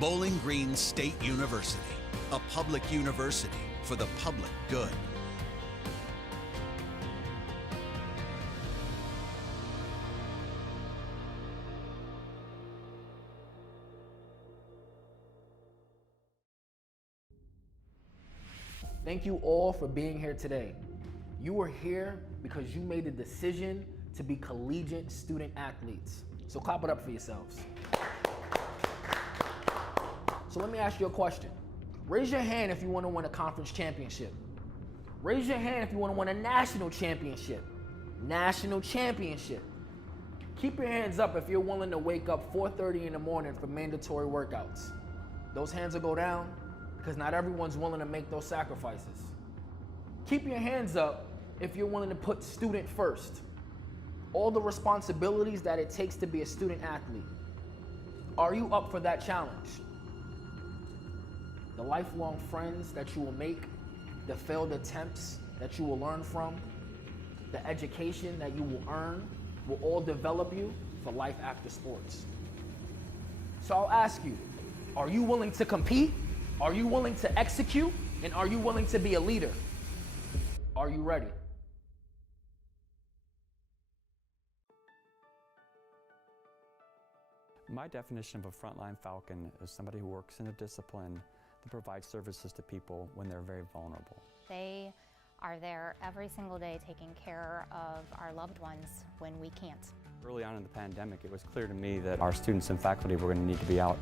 Bowling Green State University, a public university for the public good. Thank you all for being here today. You are here because you made a decision to be collegiate student athletes. So clap it up for yourselves. So let me ask you a question. Raise your hand if you want to win a conference championship. Raise your hand if you want to win a national championship. National championship. Keep your hands up if you're willing to wake up 4:30 in the morning for mandatory workouts. Those hands will go down because not everyone's willing to make those sacrifices. Keep your hands up if you're willing to put student first. All the responsibilities that it takes to be a student athlete. Are you up for that challenge? The lifelong friends that you will make, the failed attempts that you will learn from, the education that you will earn will all develop you for life after sports. So I'll ask you, are you willing to compete? Are you willing to execute? And are you willing to be a leader? Are you ready? My definition of a frontline Falcon is somebody who works in a discipline that provides services to people when they're very vulnerable. They are there every single day taking care of our loved ones when we can't. Early on in the pandemic, it was clear to me that our students and faculty were going to need to be out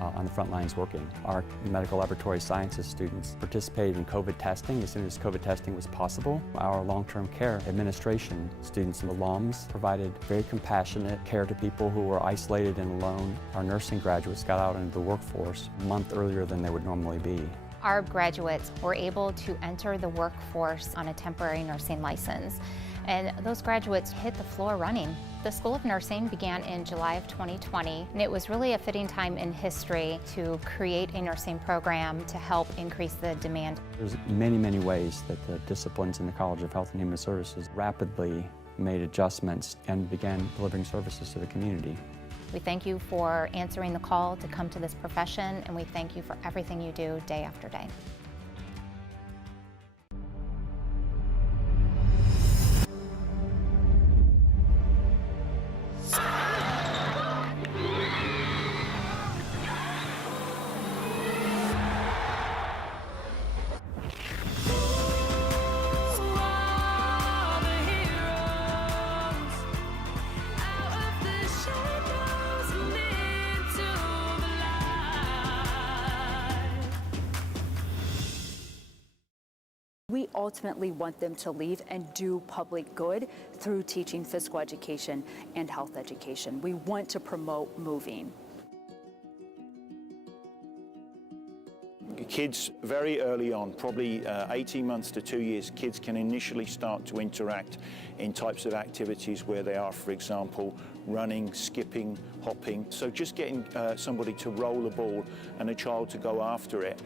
on the front lines working. Our medical laboratory sciences students participated in COVID testing as soon as COVID testing was possible. Our long-term care administration students and alums provided very compassionate care to people who were isolated and alone. Our nursing graduates got out into the workforce a month earlier than they would normally be. Our graduates were able to enter the workforce on a temporary nursing license, and those graduates hit the floor running. The School of Nursing began in July of 2020, and it was really a fitting time in history to create a nursing program to help increase the demand. There's many, many ways that the disciplines in the College of Health and Human Services rapidly made adjustments and began delivering services to the community. We thank you for answering the call to come to this profession, and we thank you for everything you do day after day. We ultimately want them to leave and do public good through teaching physical education and health education. We want to promote moving. Kids very early on, probably 18 months to 2 years, kids can initially start to interact in types of activities where they are, for example, running, skipping, hopping. So just getting somebody to roll a ball and a child to go after it,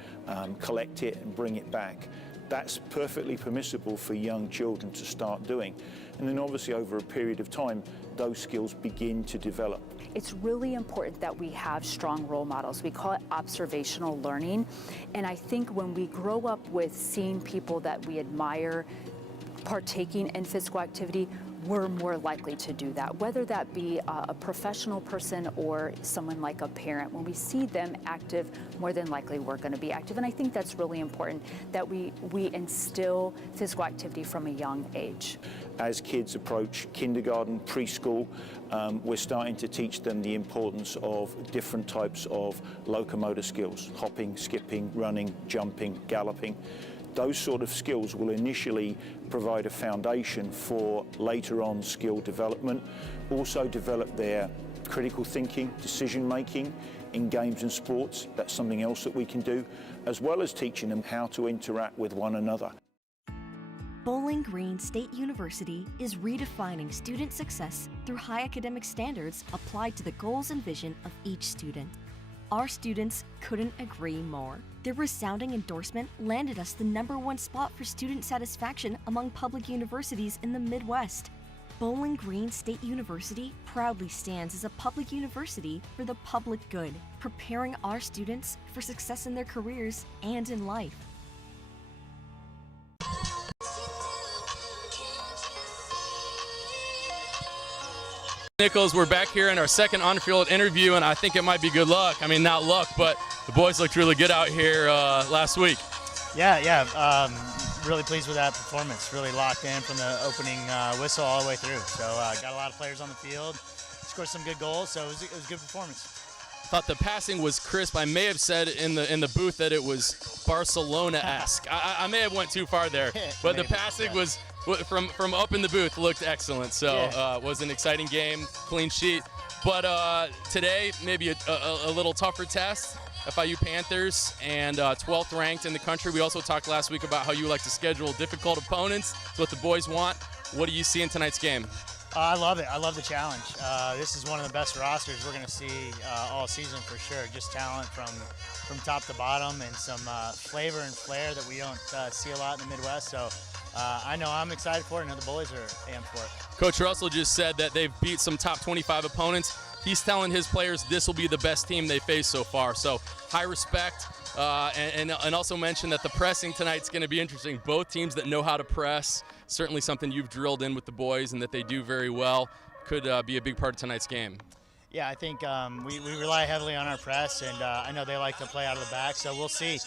collect it and bring it back. That's perfectly permissible for young children to start doing. And then obviously over a period of time, those skills begin to develop. It's really important that we have strong role models. We call it observational learning. And I think when we grow up with seeing people that we admire partaking in physical activity, we're more likely to do that, whether that be a professional person or someone like a parent. When we see them active, more than likely we're going to be active. And I think that's really important that we instill physical activity from a young age. As kids approach kindergarten, preschool, we're starting to teach them the importance of different types of locomotor skills: hopping, skipping, running, jumping, galloping. Those sort of skills will initially provide a foundation for later on skill development, also develop their critical thinking, decision making in games and sports. That's something else that we can do, as well as teaching them how to interact with one another. Bowling Green State University is redefining student success through high academic standards applied to the goals and vision of each student. Our students couldn't agree more. Their resounding endorsement landed us the #1 spot for student satisfaction among public universities in the Midwest. Bowling Green State University proudly stands as a public university for the public good, preparing our students for success in their careers and in life. Nichols, we're back here in our second on-field interview, and I think it might be good luck. I mean, not luck, but the boys looked really good out here last week. Yeah. Really pleased with that performance. Really locked in from the opening whistle all the way through. So got a lot of players on the field, scored some good goals, so it was a good performance. I thought the passing was crisp. I may have said in the booth that it was Barcelona-esque. I may have went too far there, but the passing was from up in the booth looked excellent. So was an exciting game, clean sheet. But today maybe a little tougher test. FIU Panthers and 12th ranked in the country. We also talked last week about how you like to schedule difficult opponents. It's what the boys want. What do you see in tonight's game? I love it. I love the challenge. This is one of the best rosters we're going to see all season for sure. Just talent from top to bottom and some flavor and flair that we don't see a lot in the Midwest. So I know I'm excited for it. I know the boys are amped for it. Coach Russell just said that they've beat some top 25 opponents. He's telling his players this will be the best team they face so far. So high respect, and also mention that the pressing tonight's going to be interesting. Both teams that know how to press, certainly something you've drilled in with the boys and that they do very well, could be a big part of tonight's game. Yeah, I think we rely heavily on our press, and I know they like to play out of the back, so we'll see.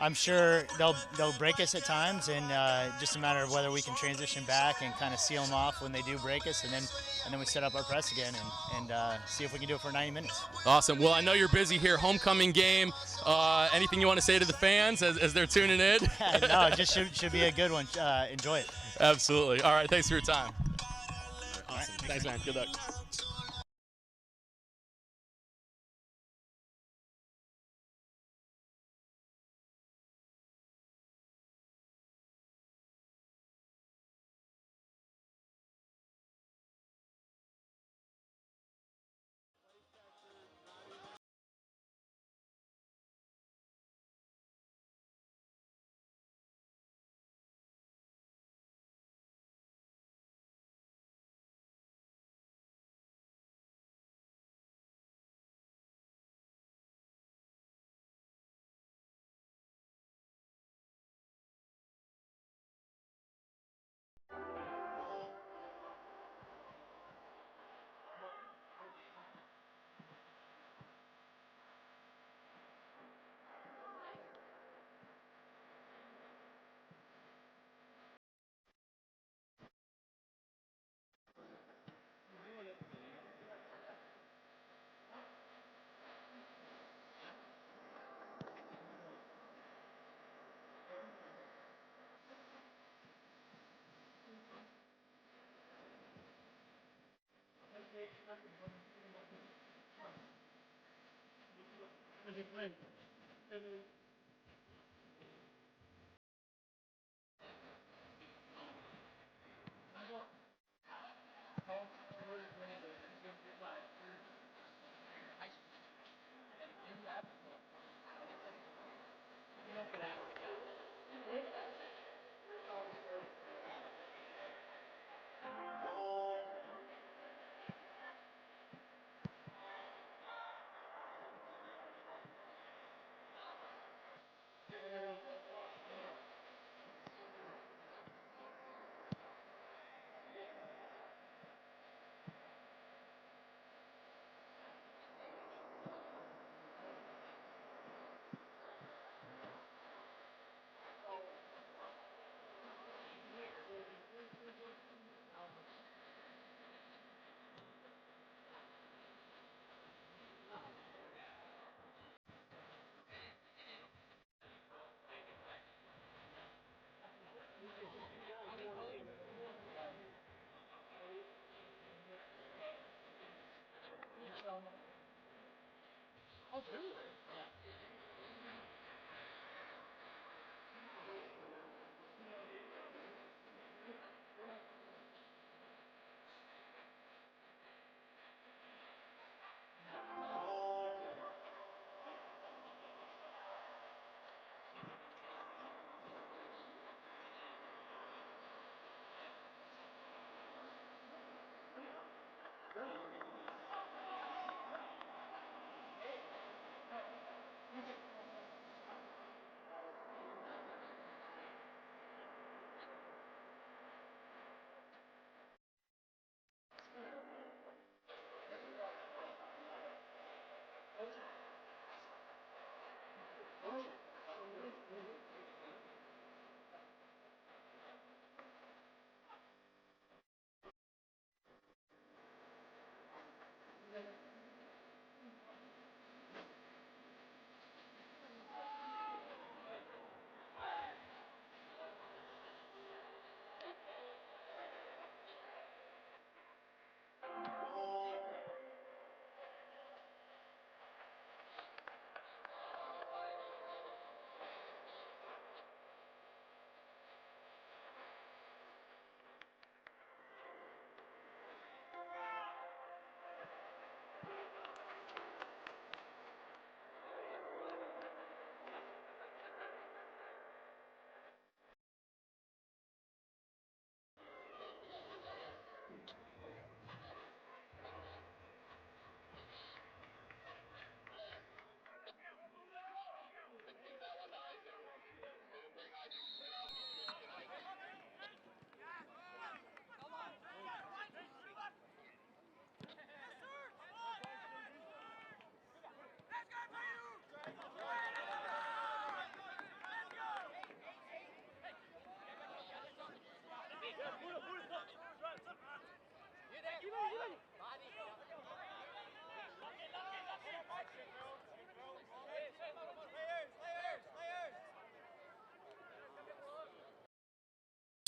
I'm sure they'll break us at times, and just a matter of whether we can transition back and kind of seal them off when they do break us, and then we set up our press again and see if we can do it for 90 minutes. Awesome. Well, I know you're busy here. Homecoming game. Anything you want to say to the fans as they're tuning in? No, it just should be a good one. Enjoy it. Absolutely. All right. Thanks for your time. Awesome. Thanks, man. Good luck.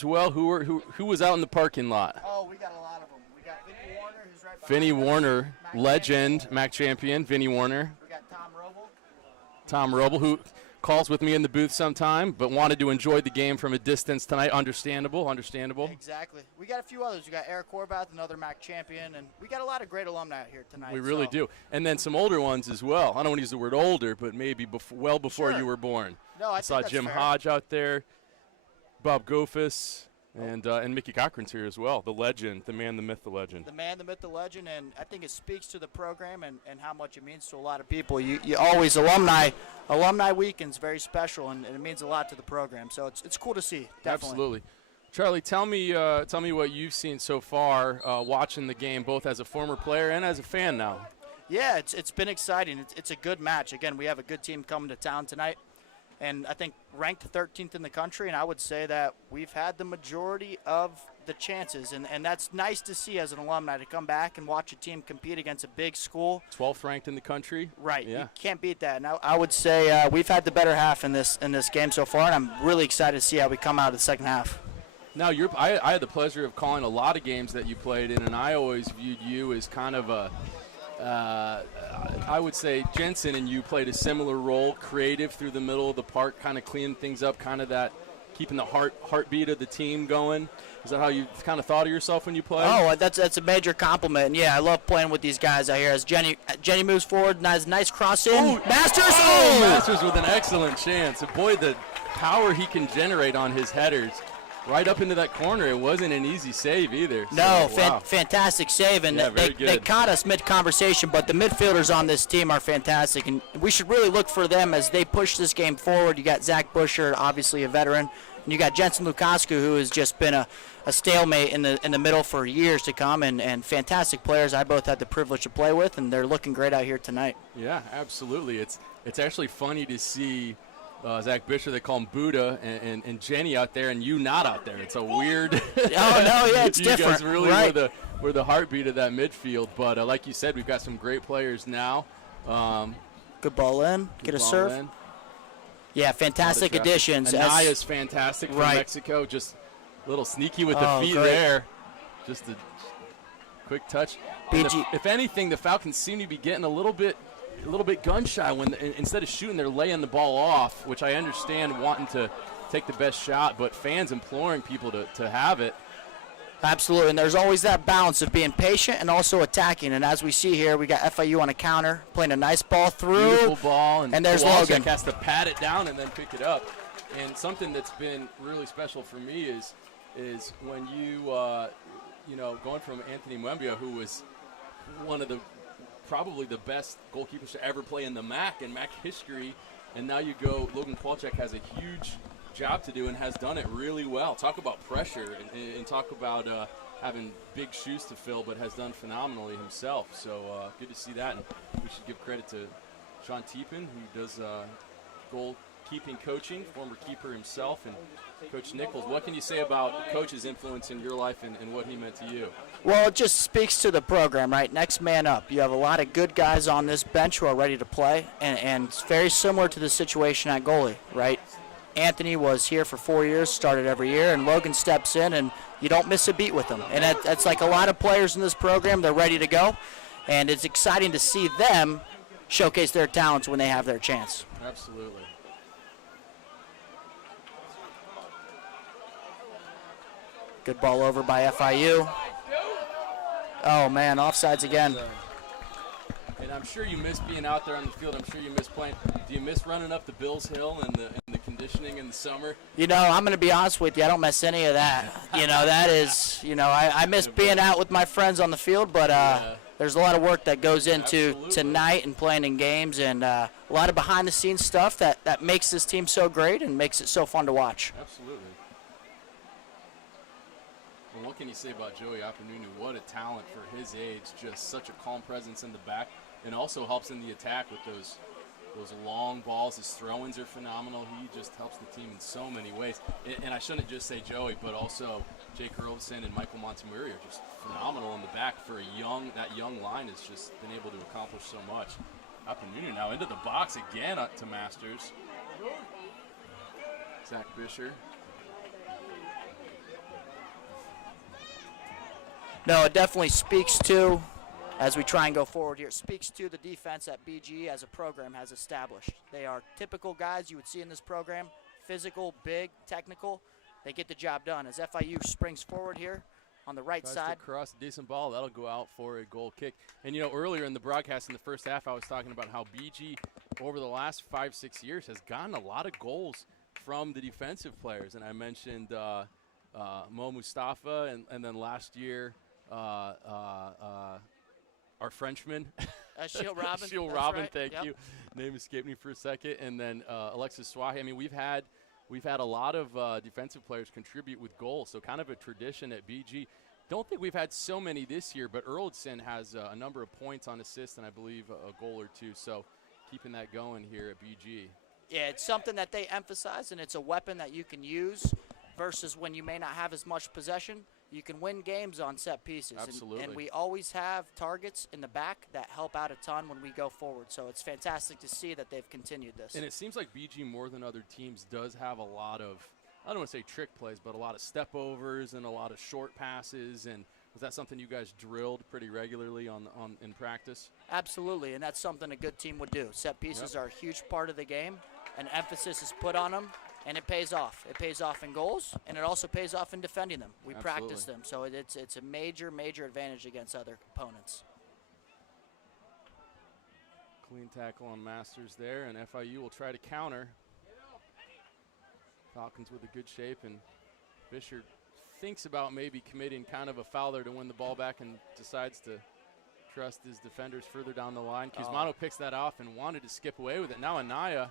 as well. Who was out in the parking lot? Oh, we got a lot of them. We got Vinny Warner, who's right behind Vinny us. Warner, Mac legend, Champion. MAC champion, Vinny Warner. We got Tom Roble. Tom Roble, who calls with me in the booth sometime, but wanted to enjoy the game from a distance tonight. Understandable. Exactly. We got a few others. We got Eric Horvath, another MAC champion, and we got a lot of great alumni out here tonight. We really do. And then some older ones as well. I don't want to use the word older, but maybe well before you were born. No, I saw think that's Jim fair. Hodge out there, Bob Gophus, and Mickey Cochrane's here as well. The legend, the man, the myth, the legend. The man, the myth, the legend, and I think it speaks to the program and how much it means to a lot of people. You always, alumni weekend's very special, and it means a lot to the program. So it's cool to see, definitely. Absolutely. Charlie, tell me what you've seen so far watching the game, both as a former player and as a fan now. Yeah, it's been exciting. It's a good match. Again, we have a good team coming to town tonight. And I think ranked 13th in the country, and I would say that we've had the majority of the chances, and that's nice to see as an alumni to come back and watch a team compete against a big school. 12th ranked in the country. Right, yeah. You can't beat that. And I would say we've had the better half in this game so far, and I'm really excited to see how we come out of the second half. Now, I had the pleasure of calling a lot of games that you played in, and I always viewed you as kind of a I would say Jensen and you played a similar role, creative through the middle of the park, kind of cleaning things up, kind of that keeping the heartbeat of the team going. Is that how you kind of thought of yourself when you played? Oh, that's a major compliment. And yeah, I love playing with these guys out here. As Jenny moves forward, nice cross in. Oh, Masters! Oh, Masters with an excellent chance. And boy, the power he can generate on his headers. Right up into that corner. It wasn't an easy save either. No, so, wow. fantastic save. And yeah, they caught us mid-conversation, but the midfielders on this team are fantastic. And we should really look for them as they push this game forward. You got Zach Busher, obviously a veteran. And you got Jensen Lukasku, who has just been a stalemate in the middle for years to come. And fantastic players I both had the privilege to play with, and they're looking great out here tonight. Yeah, absolutely. It's actually funny to see Zach Bisher, they call him Buddha, and Jenny out there, and you not out there. It's a weird. Oh no, yeah, it's you different. You guys really right. were the heartbeat of that midfield. But like you said, we've got some great players now. Good ball in. Get a serve. In. Yeah, fantastic additions. Anaya's fantastic from Mexico. Just a little sneaky with the feet great. there. Just a quick touch. If anything, the Falcons seem to be getting a little bit gun shy when instead of shooting, they're laying the ball off, which I understand wanting to take the best shot, but fans imploring people to have it. Absolutely, and there's always that balance of being patient and also attacking. And as we see here, we got FIU on a counter, playing a nice ball through. Beautiful ball, and there's Logan. has to pat it down and then pick it up. And something that's been really special for me is when you going from Anthony Mwembia, who was one of probably the best goalkeepers to ever play in the MAC and MAC history, and now you go, Logan Kowalczyk has a huge job to do and has done it really well. Talk about pressure and talk about having big shoes to fill, but has done phenomenally himself. So good to see that, and we should give credit to Sean Teepin, who does goalkeeping coaching, former keeper himself, and Coach Nichols. What can you say about Coach's influence in your life and what he meant to you? Well, it just speaks to the program, right? Next man up. You have a lot of good guys on this bench who are ready to play, and it's very similar to the situation at goalie, right? Anthony was here for 4 years, started every year, and Logan steps in, and you don't miss a beat with him. And that's like a lot of players in this program. They're ready to go, and it's exciting to see them showcase their talents when they have their chance. Absolutely. Good ball over by FIU. Oh, man, offsides again. And I'm sure you miss being out there on the field. I'm sure you miss playing. Do you miss running up the Bills Hill and the conditioning in the summer? You know, I'm going to be honest with you. I don't miss any of that. That is, I miss being out with my friends on the field, but there's a lot of work that goes into tonight and playing in games, and a lot of behind-the-scenes stuff that makes this team so great and makes it so fun to watch. Absolutely. Well, what can you say about Joey Apanunu? What a talent for his age, just such a calm presence in the back, and also helps in the attack with those long balls. His throw-ins are phenomenal. He just helps the team in so many ways. And I shouldn't just say Joey, but also Jake Hurlison and Michael Montemurri are just phenomenal in the back for that young line has just been able to accomplish so much. Apanunu now into the box again up to Masters. Zach Bisher. No, it definitely speaks to, as we try and go forward here, it speaks to the defense that BG as a program has established. They are typical guys you would see in this program, physical, big, technical. They get the job done. As FIU springs forward here on the right Tries side. to cross a decent ball. That'll go out for a goal kick. And, you know, earlier in the broadcast in the first half, I was talking about how BG over the last 5-6 years has gotten a lot of goals from the defensive players. And I mentioned Mo Mustafa, and then last year our Frenchman. Shield Robin. Shield That's Robin, right. thank Yep. you. Name escaped me for a second. And then Alexis Swahi. I mean, we've had a lot of defensive players contribute with goals, so kind of a tradition at BG. Don't think we've had so many this year, but Erlandson has a number of points on assists and I believe a goal or two, so keeping that going here at BG. Yeah, it's something that they emphasize, and it's a weapon that you can use versus when you may not have as much possession. You can win games on set pieces. Absolutely. And we always have targets in the back that help out a ton when we go forward. So it's fantastic to see that they've continued this. And it seems like BG, more than other teams, does have a lot of, I don't want to say trick plays, but a lot of step overs and a lot of short passes. And was that something you guys drilled pretty regularly in practice? Absolutely, and that's something a good team would do. Set pieces are a huge part of the game. An emphasis is put on them, and it pays off. It pays off in goals, and it also pays off in defending them. We practice them, so it's a major, major advantage against other opponents. Clean tackle on Masters there, and FIU will try to counter. Falcons with a good shape, and Fisher thinks about maybe committing kind of a foul there to win the ball back and decides to trust his defenders further down the line. Kuzmano picks that off and wanted to skip away with it. Now Anaya.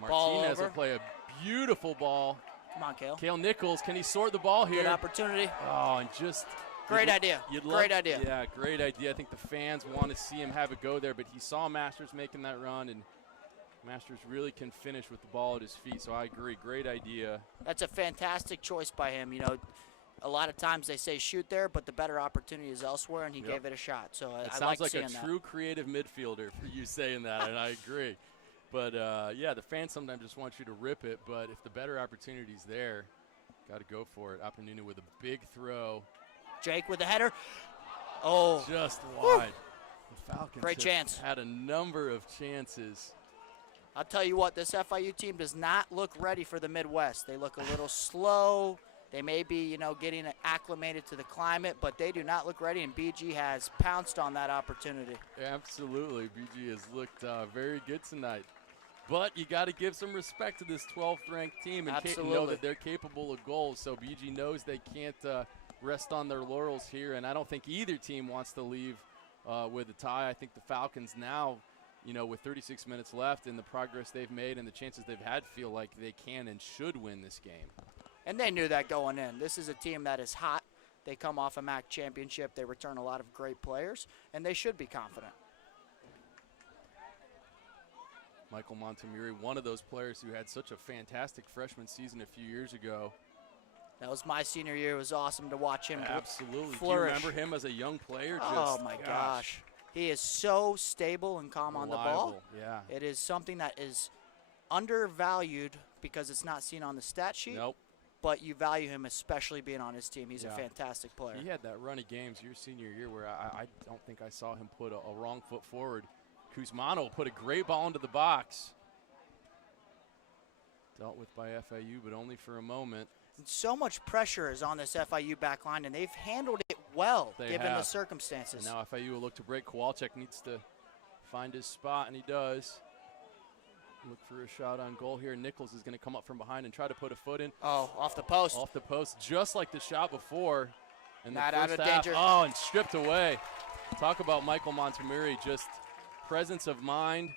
Martinez will play a beautiful ball. Come on, Kale. Kale Nichols, can he sort the ball here? Good opportunity. Oh, and just great idea. Great idea. Yeah, great idea. I think the fans want to see him have a go there, but he saw Masters making that run, and Masters really can finish with the ball at his feet, so I agree. Great idea. That's a fantastic choice by him. You know, a lot of times they say shoot there, but the better opportunity is elsewhere, and he gave it a shot. So I sounds like seeing a true creative midfielder for you saying that, and I agree. But, yeah, the fans sometimes just want you to rip it, but if the better opportunity's there, got to go for it. Apanunu with a big throw. Jake with the header. Oh. Just wide. The Falcons Great chance. had a number of chances. I'll tell you what, this FIU team does not look ready for the Midwest. They look a little slow. They may be, you know, getting acclimated to the climate, but they do not look ready, and BG has pounced on that opportunity. Absolutely. BG has looked very good tonight. But you got to give some respect to this 12th ranked team and know that they're capable of goals. So BG knows they can't rest on their laurels here, and I don't think either team wants to leave with a tie. I think the Falcons now, you know, with 36 minutes left and the progress they've made and the chances they've had, feel like they can and should win this game. And they knew that going in. This is a team that is hot. They come off a MAC championship. They return a lot of great players, and they should be confident. Michael Montemurri, one of those players who had such a fantastic freshman season a few years ago. That was my senior year. It was awesome to watch him Absolutely. flourish. Do you remember him as a young player? Oh, my gosh. He is so stable and calm on the ball. Yeah. It is something that is undervalued because it's not seen on the stat sheet. Nope. But you value him, especially being on his team. He's a fantastic player. He had that run of games your senior year where I don't think I saw him put a wrong foot forward. Kuzmano put a great ball into the box. Dealt with by FIU, but only for a moment. And so much pressure is on this FIU back line, and they've handled it well, given the circumstances. And now FIU will look to break. Kowalczyk needs to find his spot, and he does. Look for a shot on goal here. Nichols is going to come up from behind and try to put a foot in. Oh, off the post. Off the post, just like the shot before. And not the out first of half, danger. Oh, and stripped away. Talk about Michael Montemurri, just presence of mind.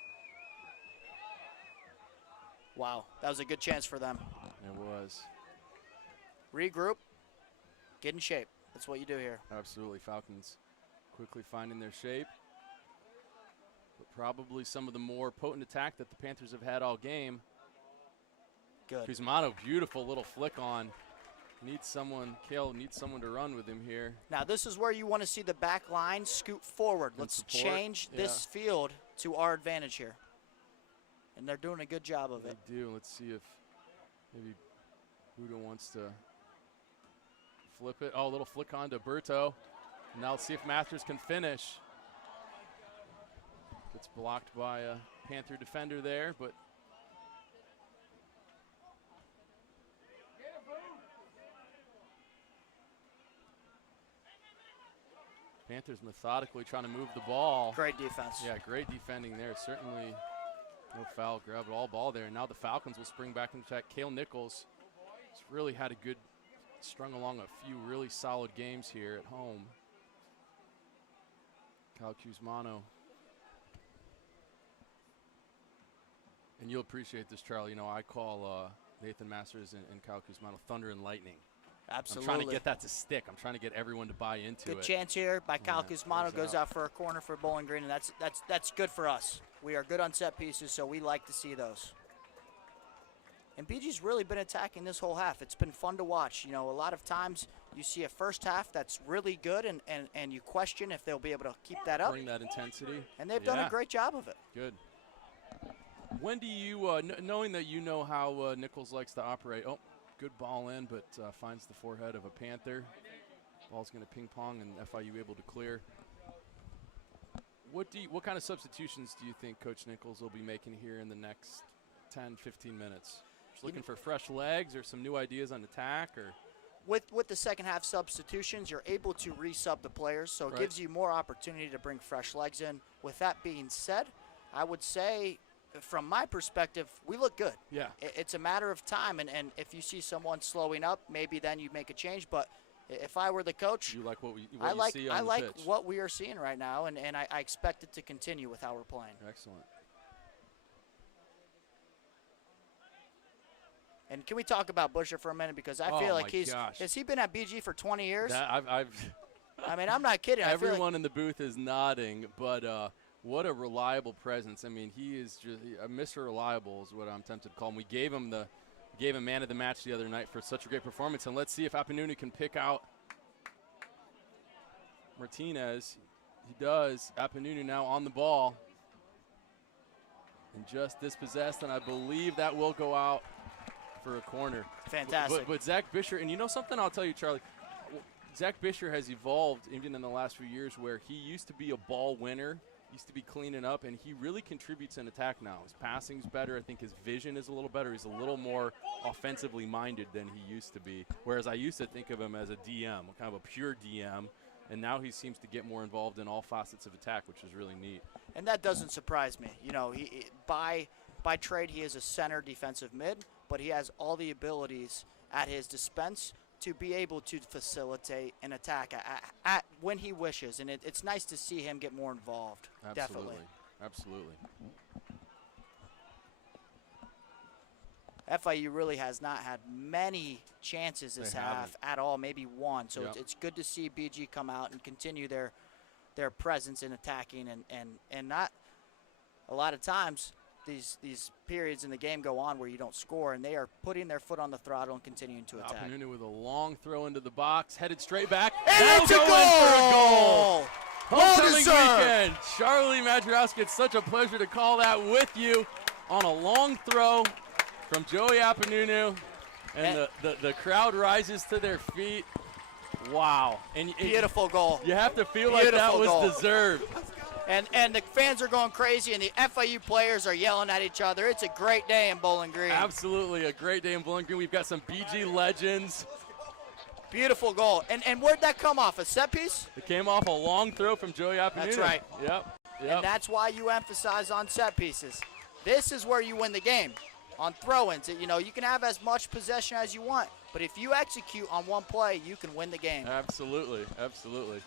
Wow, that was a good chance for them. It was. Regroup, get in shape. That's what you do here. Absolutely. Falcons quickly finding their shape. But probably some of the more potent attack that the Panthers have had all game. Good. Kuzmano, beautiful little flick on. Kale needs someone to run with him here. Now this is where you want to see the back line scoot forward. Let's change this field to our advantage here. And they're doing a good job of it. They do. Let's see if maybe Budo wants to flip it. Oh, a little flick on to Berto. Now let's see if Masters can finish. It's blocked by a Panther defender there, but Panthers methodically trying to move the ball. Great defense. Yeah, great defending there. Certainly no foul, grabbed all ball there. And now the Falcons will spring back into attack. Cale Nichols has really had a good, strung along a few really solid games here at home. Kyle Cusmano. And you'll appreciate this, Charlie. You know, I call Nathan Masters and Kyle Cusmano thunder and lightning. Absolutely. I'm trying to get that to stick. I'm trying to get everyone to buy into it. Good chance here by Kyle Cusmano. Goes out for a corner for Bowling Green, and that's good for us. We are good on set pieces, so we like to see those. And BG's really been attacking this whole half. It's been fun to watch. You know, a lot of times you see a first half that's really good, and you question if they'll be able to keep that up. Bring that intensity. And they've done a great job of it. Good. When do you, knowing that you know how Nichols likes to operate, good ball in, but finds the forehead of a Panther. Ball's going to ping pong, and FIU able to clear. What kind of substitutions do you think Coach Nichols will be making here in the next 10, 15 minutes? Just looking for fresh legs or some new ideas on attack, or? With the second half substitutions, you're able to resub the players, so it gives you more opportunity to bring fresh legs in. With that being said, I would say, from my perspective, we look good. Yeah. It's a matter of time, and if you see someone slowing up, maybe then you make a change. But if I were the coach, you like what you see on I the like pitch. what we are seeing right now, and I expect it to continue with how we're playing. Excellent. And can we talk about Busher for a minute? Because I feel like has he been at BG for 20 years? I mean, I'm not kidding. Everyone in the booth is nodding, but what a reliable presence. I mean, he is just Mr. Reliable is what I'm tempted to call him. We gave him man of the match the other night for such a great performance, and let's see if Apanunu can pick out Martinez. He does. Apanunu now on the ball and just dispossessed, and I believe that will go out for a corner. Fantastic. But Zach Bisher, and you know something I'll tell you, Charlie, Zach Bisher has evolved even in the last few years where he used to be a ball winner, used to be cleaning up, and he really contributes in attack now. His passing's better. I think his vision is a little better. He's a little more offensively minded than he used to be, whereas I used to think of him as a DM, kind of a pure DM, and now he seems to get more involved in all facets of attack, which is really neat. And that doesn't surprise me. You know, by trade, he is a center defensive mid, but he has all the abilities at his dispense to be able to facilitate an attack at when he wishes, and it's nice to see him get more involved. Absolutely. Definitely. Absolutely. FIU really has not had many chances this half at all, maybe one. So it's good to see BG come out and continue their presence in attacking, and not a lot of times these periods in the game go on where you don't score, and they are putting their foot on the throttle and continuing to attack. Apanunu with a long throw into the box, headed straight back. And it's a goal! Homecoming weekend. Charlie Madrowski, it's such a pleasure to call that with you on a long throw from Joey Apanunu, and the crowd rises to their feet. Wow. And beautiful goal. You have to feel like that was deserved. And the fans are going crazy, and the FIU players are yelling at each other. It's a great day in Bowling Green. Absolutely a great day in Bowling Green. We've got some BG legends. Beautiful goal. And where'd that come off, a set piece? It came off a long throw from Joey Apanunu. That's right. Yep. And that's why you emphasize on set pieces. This is where you win the game. On throw-ins, you know, you can have as much possession as you want, but if you execute on one play, you can win the game. Absolutely. Absolutely.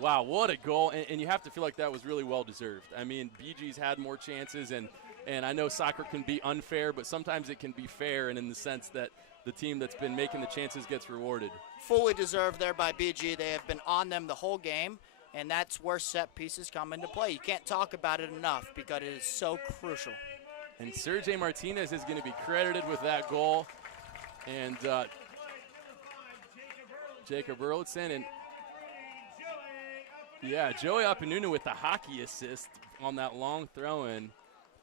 Wow, what a goal, and you have to feel like that was really well-deserved. I mean, BG's had more chances, and I know soccer can be unfair, but sometimes it can be fair, and in the sense that the team that's been making the chances gets rewarded. Fully deserved there by BG. They have been on them the whole game, and that's where set pieces come into play. You can't talk about it enough because it is so crucial. And Sergey Martinez is going to be credited with that goal. And Jacob Erlickson. And yeah, Joey Apenunu with the hockey assist on that long throw-in.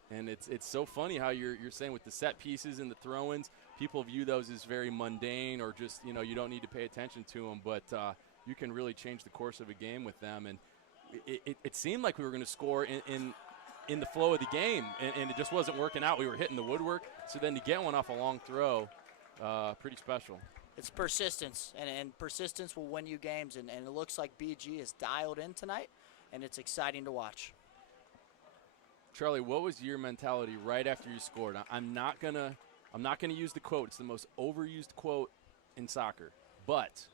And it's so funny how you're saying with the set pieces and the throw-ins, people view those as very mundane or just, you know, you don't need to pay attention to them. But you can really change the course of a game with them. And it seemed like we were going to score in the flow of the game, and it just wasn't working out. We were hitting the woodwork. So then to get one off a long throw, pretty special. It's persistence, and persistence will win you games, and it looks like BG is dialed in tonight, and it's exciting to watch. Charlie, what was your mentality right after you scored? I'm not gonna use the quote. It's the most overused quote in soccer, but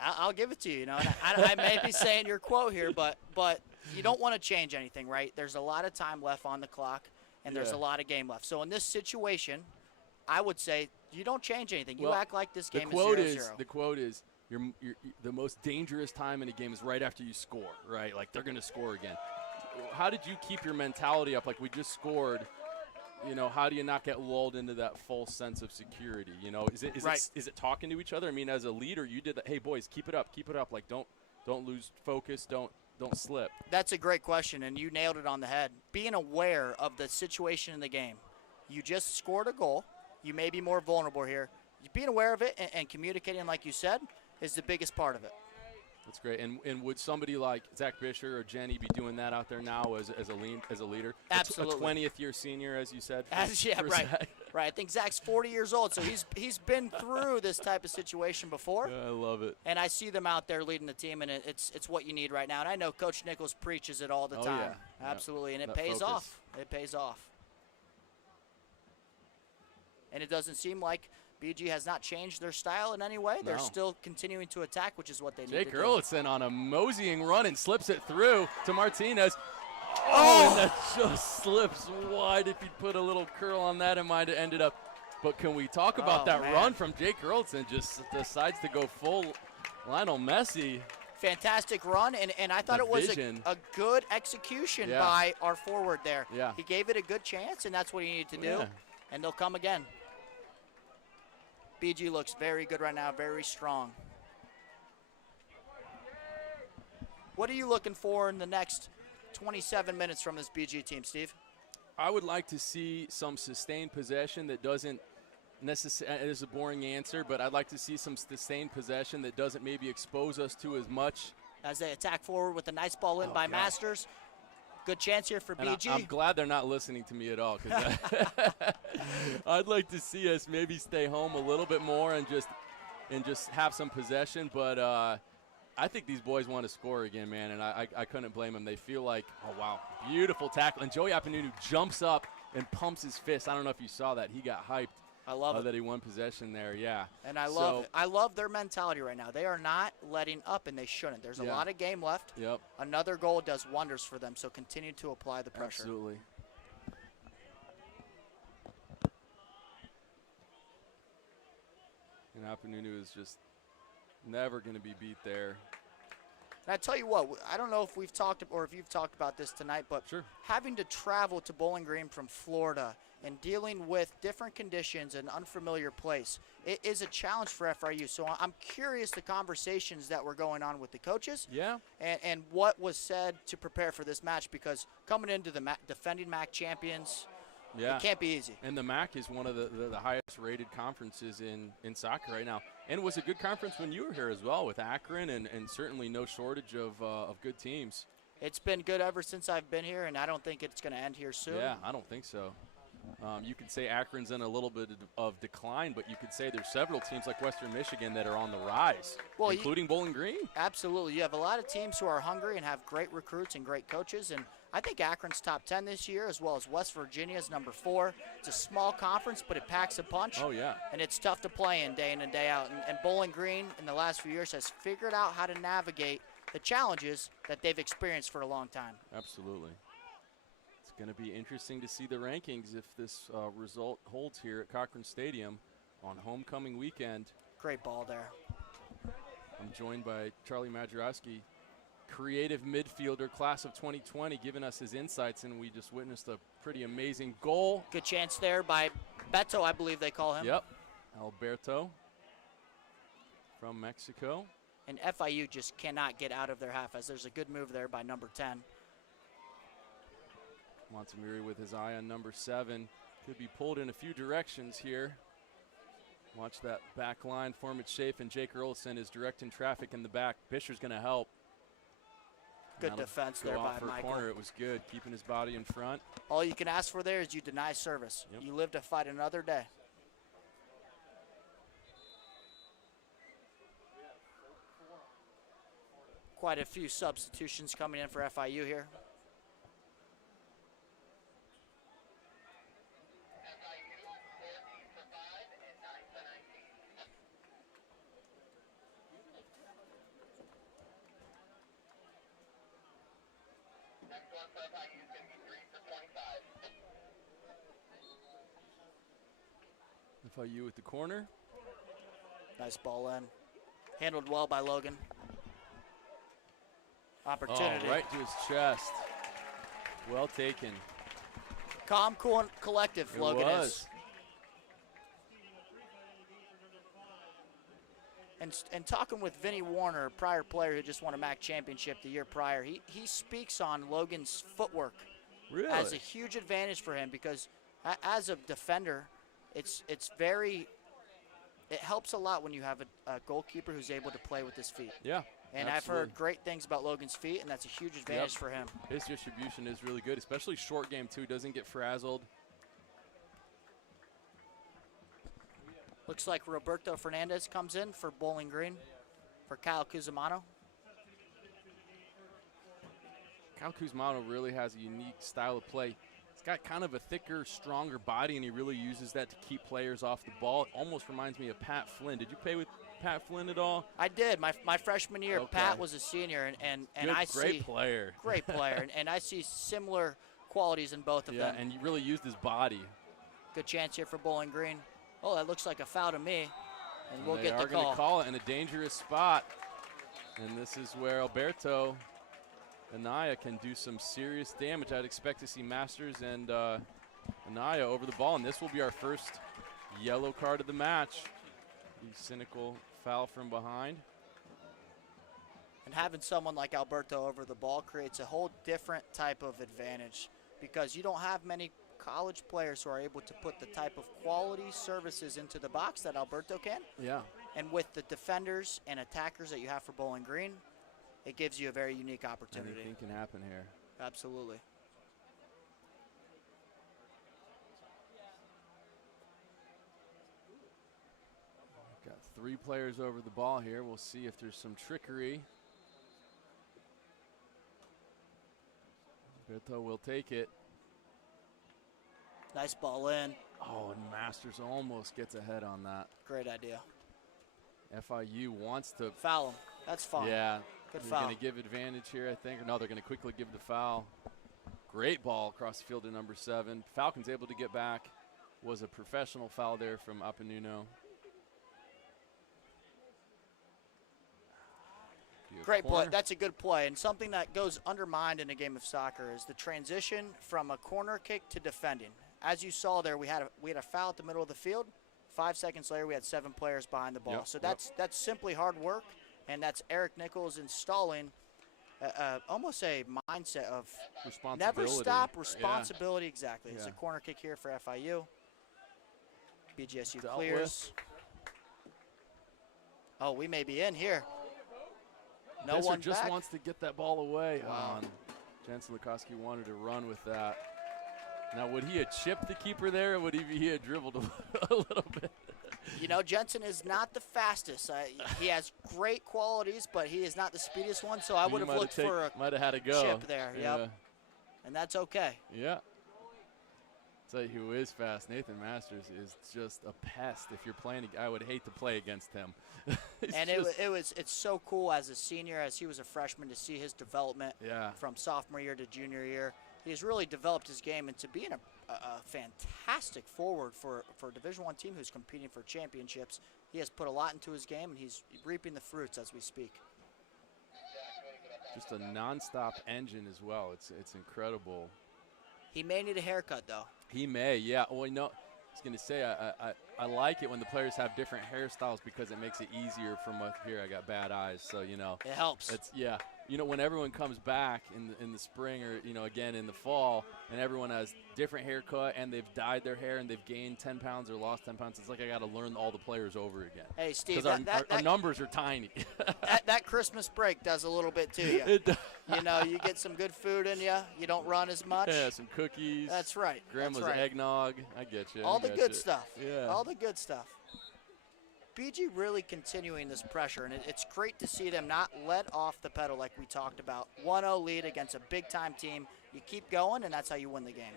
I'll give it to you. You know, and I may be saying your quote here, but you don't want to change anything, right? There's a lot of time left on the clock, and there's a lot of game left. So in this situation, I would say you don't change anything. You act like this game is 0-0. The quote is, the most dangerous time in a game is right after you score, right? Like they're going to score again. How did you keep your mentality up? Like we just scored. You know, how do you not get lulled into that false sense of security? You know, is it talking to each other? I mean, as a leader, you did that. Hey, boys, keep it up. Like don't lose focus. Don't slip. That's a great question, and you nailed it on the head. Being aware of the situation in the game. You just scored a goal. You may be more vulnerable here. Being aware of it and communicating, like you said, is the biggest part of it. That's great. And would somebody like Zach Bisher or Jenny be doing that out there now as a leader? Absolutely. A 20th year senior, as you said. Right. Zach. Right. I think Zach's 40 years old, so he's been through this type of situation before. Yeah, I love it. And I see them out there leading the team, and it's what you need right now. And I know Coach Nichols preaches it all the time. Yeah. Absolutely, and it that pays focus. off. It pays off. And it doesn't seem like BG has not changed their style in any way. They're still continuing to attack, which is what they need to do. Jake Erlickson on a moseying run and slips it through to Martinez. And that just slips wide. If he'd put a little curl on that, it might have ended up. But can we talk about that run from Jake Erlickson? Just decides to go full Lionel Messi. Fantastic run, and I thought it was a good execution by our forward there. Yeah. He gave it a good chance, and that's what he needed to do, and they'll come again. BG looks very good right now, very strong. What are you looking for in the next 27 minutes from this BG team, Steve? I would like to see some sustained possession that doesn't necessarily, it is a boring answer, but I'd like to see some sustained possession that doesn't maybe expose us to as much. As they attack forward with a nice ball in by Masters. Good chance here for BG. I'm glad they're not listening to me at all, because I'd like to see us maybe stay home a little bit more and just have some possession. But I think these boys want to score again, man, and I couldn't blame them. They feel like, oh, wow, beautiful tackle. And Joey Apenunu jumps up and pumps his fist. I don't know if you saw that. He got hyped. I love it. That he won possession there, yeah. And I love it. I love their mentality right now. They are not letting up, and they shouldn't. There's a lot of game left. Yep. Another goal does wonders for them, so continue to apply the pressure. Absolutely. And Apenunu is just never going to be beat there. And I tell you what, I don't know if we've talked or if you've talked about this tonight, but having to travel to Bowling Green from Florida and dealing with different conditions and unfamiliar place, it is a challenge for FIU. So I'm curious the conversations that were going on with the coaches and what was said to prepare for this match, because coming into the defending MAC champions, it can't be easy. And the MAC is one of the highest rated conferences in soccer right now. And it was a good conference when you were here as well with Akron, and certainly no shortage of good teams. It's been good ever since I've been here, and I don't think it's going to end here soon. Yeah, I don't think so. You could say Akron's in a little bit of decline, but you could say there's several teams like Western Michigan that are on the rise, including Bowling Green. Absolutely. You have a lot of teams who are hungry and have great recruits and great coaches, and I think Akron's top 10 this year, as well as West Virginia's number 4. It's a small conference, but it packs a punch. Oh, yeah. And it's tough to play in day and day out. And Bowling Green, in the last few years, has figured out how to navigate the challenges that they've experienced for a long time. Absolutely. It's going to be interesting to see the rankings if this result holds here at Cochrane Stadium on homecoming weekend. Great ball there. I'm joined by Charlie Majorowski, creative midfielder, class of 2020, giving us his insights, and we just witnessed a pretty amazing goal. Good chance there by Beto, I believe they call him. Yep, Alberto from Mexico. and FIU just cannot get out of their half, as there's a good move there by number 10. Montemurri with his eye on number 7. Could be pulled in a few directions here. Watch that back line form its shape, and Jake Earlson is directing traffic in the back. Bisher's going to help. Good defense there by Michael. Corner. It was good, keeping his body in front. All you can ask for there is you deny service. Yep. You live to fight another day. Quite a few substitutions coming in for FIU here. FIU with the corner. Nice ball in. Handled well by Logan. Opportunity. Oh, right to his chest. Well taken. Calm, cool, and collective, It Logan was. is. And talking with Vinny Warner, a prior player who just won a MAC championship the year prior, he speaks on Logan's footwork as a huge advantage for him, because as a defender, it helps a lot when you have a goalkeeper who's able to play with his feet. Yeah. And absolutely. I've heard great things about Logan's feet, and that's a huge advantage for him. His distribution is really good, especially short game too. Doesn't get frazzled. Looks like Roberto Fernandez comes in for Bowling Green for Kyle Cusimano. Kyle Cusimano really has a unique style of play. He's got kind of a thicker, stronger body, and he really uses that to keep players off the ball. It almost reminds me of Pat Flynn. Did you play with Pat Flynn at all? I did. My freshman year, Okay. Pat was a senior, and I see great player. Great player, and I see similar qualities in both of them. Yeah, and he really used his body. Good chance here for Bowling Green. Oh, that looks like a foul to me, and we'll get the They are going call. to call it in a dangerous spot, and this is where Alberto Anaya can do some serious damage. I'd expect to see Masters and Anaya over the ball, and this will be our first yellow card of the match. The cynical foul from behind. And having someone like Alberto over the ball creates a whole different type of advantage, because you don't have many college players who are able to put the type of quality services into the box that Alberto can. Yeah. And with the defenders and attackers that you have for Bowling Green, it gives you a very unique opportunity. Anything can happen here. Absolutely. Got 3 players over the ball here. We'll see if there's some trickery. Alberto will take it. Nice ball in. Oh, and Masters almost gets ahead on that. Great idea. FIU wants to foul him. That's fine. Yeah. Good they're foul. going to give advantage here, I think. No, they're going to quickly give the foul. Great ball across the field to number 7. Falcons able to get back. Was a professional foul there from Apanuno. Great play. That's a good play, and something that goes undermined in a game of soccer is the transition from a corner kick to defending. As you saw there, we had a foul at the middle of the field. 5 seconds later, we had 7 players behind the ball. Yep, So that's simply hard work, and that's Eric Nichols installing almost a mindset of never stop, responsibility. Yeah. Exactly. It's Yeah. a corner kick here for FIU. BGSU Dealt clears. with. Oh, we may be in here. No Visser one just back. wants to get that ball away. Wow. Jensen Lukowski wanted to run with that. Now, would he have chipped the keeper there, or would he have dribbled a little bit? You know, Jensen is not the fastest. He has great qualities, but he is not the speediest one, so I would have looked for a might have had to go. chip there. Yeah. Yep. And that's okay. Yeah. Tell you who is fast. Nathan Masters is just a pest. If you're playing, I would hate to play against him. And it's so cool as a senior, as he was a freshman, to see his development from sophomore year to junior year. He's really developed his game, and to be in a fantastic forward for a Division I team who's competing for championships, he has put a lot into his game, and he's reaping the fruits as we speak. Just a nonstop engine as well. It's incredible. He may need a haircut, though. He may, yeah. Well, no, I was going to say, I like it when the players have different hairstyles because it makes it easier from up here. I got bad eyes, so you know. It helps. It's you know, when everyone comes back in the spring or you know again in the fall, and everyone has different haircut and they've dyed their hair and they've gained 10 pounds or lost 10 pounds. It's like I got to learn all the players over again. Hey, Steve, because our numbers are tiny. that Christmas break does a little bit to you. It does. You know, you get some good food in you. You don't run as much. Yeah, some cookies. That's right. Grandma's That's right. eggnog. I get you. All the good stuff. Yeah. All the good stuff. BG really continuing this pressure, and it's great to see them not let off the pedal like we talked about. 1-0 lead against a big-time team. You keep going, and that's how you win the game.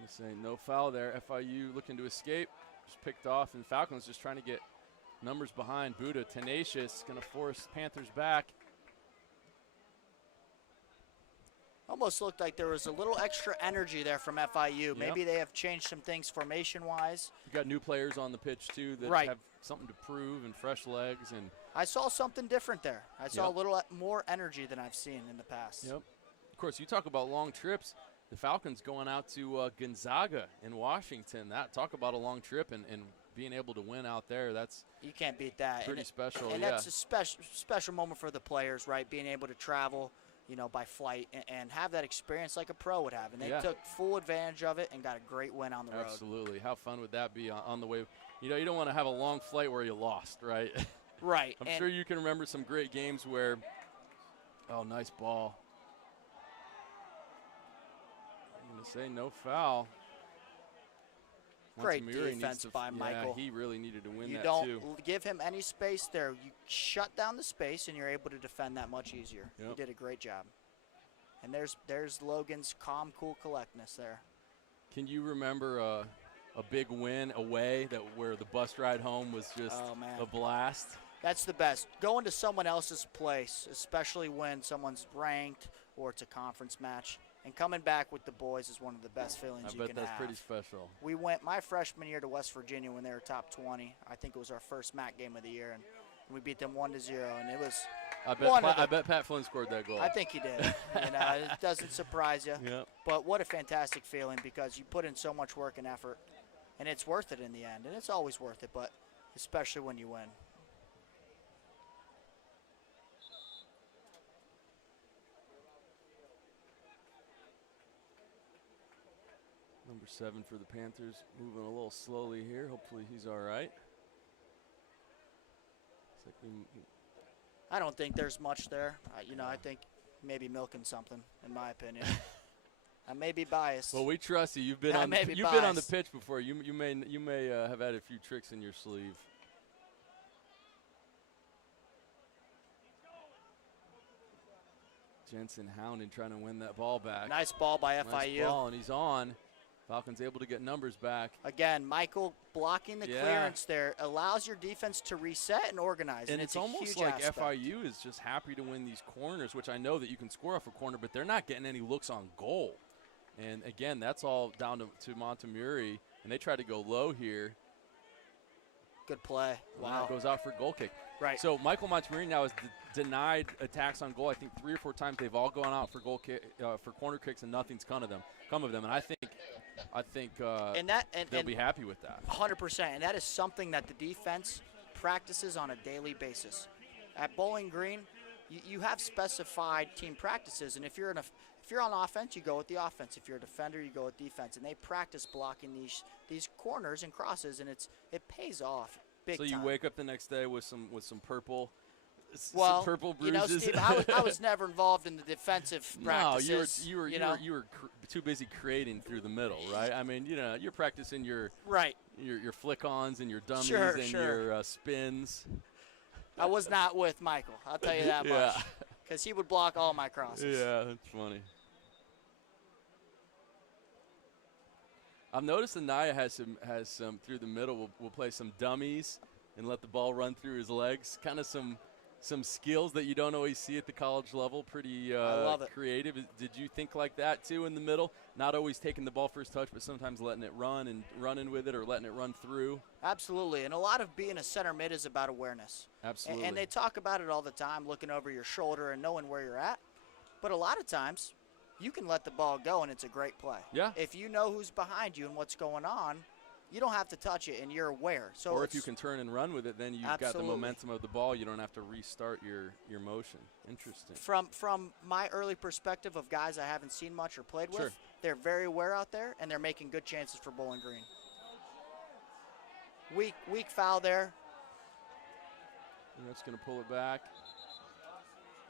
This ain't no foul there. FIU looking to escape. Just picked off, and Falcons just trying to get numbers behind. Buddha, tenacious, going to force Panthers back. Almost looked like there was a little extra energy there from FIU. Maybe they have changed some things formation-wise. You got new players on the pitch, too, that have something to prove and fresh legs. And I saw something different there. I saw a little more energy than I've seen in the past. Yep. Of course, you talk about long trips. The Falcons going out to Gonzaga in Washington. Talk about a long trip and being able to win out there. That's you can't beat that. Pretty special. And that's a special moment for the players, right? Being able to travel, you know, by flight and have that experience like a pro would have. And they took full advantage of it and got a great win on the road. Absolutely. How fun would that be on the way? You know, you don't want to have a long flight where you lost, right? Right. I'm sure you can remember some great games where, oh, nice ball. I'm going to say no foul. Great defense by Michael. He really needed to win you that, don't too. give him any space there. You shut down the space, and you're able to defend that much easier. Yep. You did a great job. And there's Logan's calm, cool collectness there. Can you remember a big win away where the bus ride home was just a blast? That's the best. Going to someone else's place, especially when someone's ranked or it's a conference match, and coming back with the boys is one of the best feelings you can have. I bet that's pretty special. We went my freshman year to West Virginia when they were top 20. I think it was our first MAC game of the year, and we beat them 1-0, and it was I bet Pat Flynn scored that goal. I think he did. You know, it doesn't surprise you. Yep. But what a fantastic feeling because you put in so much work and effort, and it's worth it in the end. And it's always worth it, but especially when you win. Number 7 for the Panthers, moving a little slowly here. Hopefully he's all right. I don't think there's much there. You know, I think maybe milking something, in my opinion. I may be biased. Well, we trust you. You've been on the pitch before. You may have had a few tricks in your sleeve. Jensen Hounden trying to win that ball back. Nice ball by FIU. Nice ball, and he's on. Falcons able to get numbers back. Again, Michael blocking the clearance there allows your defense to reset and organize. And it's almost like FIU is just happy to win these corners, which I know that you can score off a corner, but they're not getting any looks on goal. And, again, that's all down to Montemurri, and they try to go low here. Good play. Wow. Goes out for goal kick. Right. So Michael Montemurri now has denied attacks on goal. I think 3 or 4 times they've all gone out for goal kick, for corner kicks, and nothing's come of them. And I think they'll be happy with that. 100%. And that is something that the defense practices on a daily basis. At Bowling Green, you have specified team practices, and if you're on offense, you go with the offense. If you're a defender, you go with defense. And they practice blocking these corners and crosses, and it pays off big time. So you wake up the next day with some purple. Well, some purple bruises. You know, Steve, I was never involved in the defensive practices. No, you were too busy creating through the middle, right? I mean, you know, you're practicing your flick-ons and your dummies your spins. I was not with Michael. I'll tell you that much, because he would block all my crosses. Yeah, that's funny. I've noticed Anaya has some through the middle. We'll play some dummies and let the ball run through his legs. Kind of some skills that you don't always see at the college level. Pretty I love it. Creative. Did you think like that too in the middle? Not always taking the ball first touch, but sometimes letting it run and running with it or letting it run through. Absolutely. And a lot of being a center mid is about awareness. Absolutely. And they talk about it all the time, looking over your shoulder and knowing where you're at. But a lot of times, you can let the ball go and it's a great play. Yeah. If you know who's behind you and what's going on, you don't have to touch it and you're aware. So or if you can turn and run with it, then you've got the momentum of the ball. You don't have to restart your motion. Interesting. From my early perspective of guys I haven't seen much or played with, they're very aware out there and they're making good chances for Bowling Green. Weak foul there. And that's going to pull it back.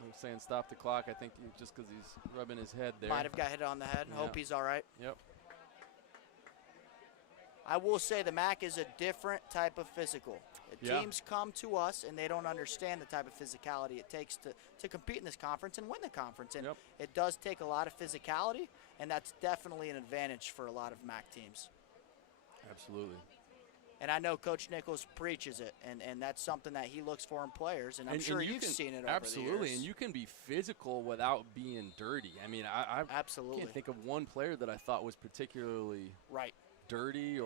I'm saying stop the clock. I think just because he's rubbing his head there. Might have got hit on the head. Hope he's all right. Yep. I will say the MAC is a different type of physical. Teams come to us and they don't understand the type of physicality it takes to compete in this conference and win the conference. And it does take a lot of physicality, and that's definitely an advantage for a lot of MAC teams. Absolutely. And I know Coach Nichols preaches it, and that's something that he looks for in players, and I'm sure you've seen it over absolutely, the years. and you can be physical without being dirty. I mean, I can't think of one player that I thought was particularly dirty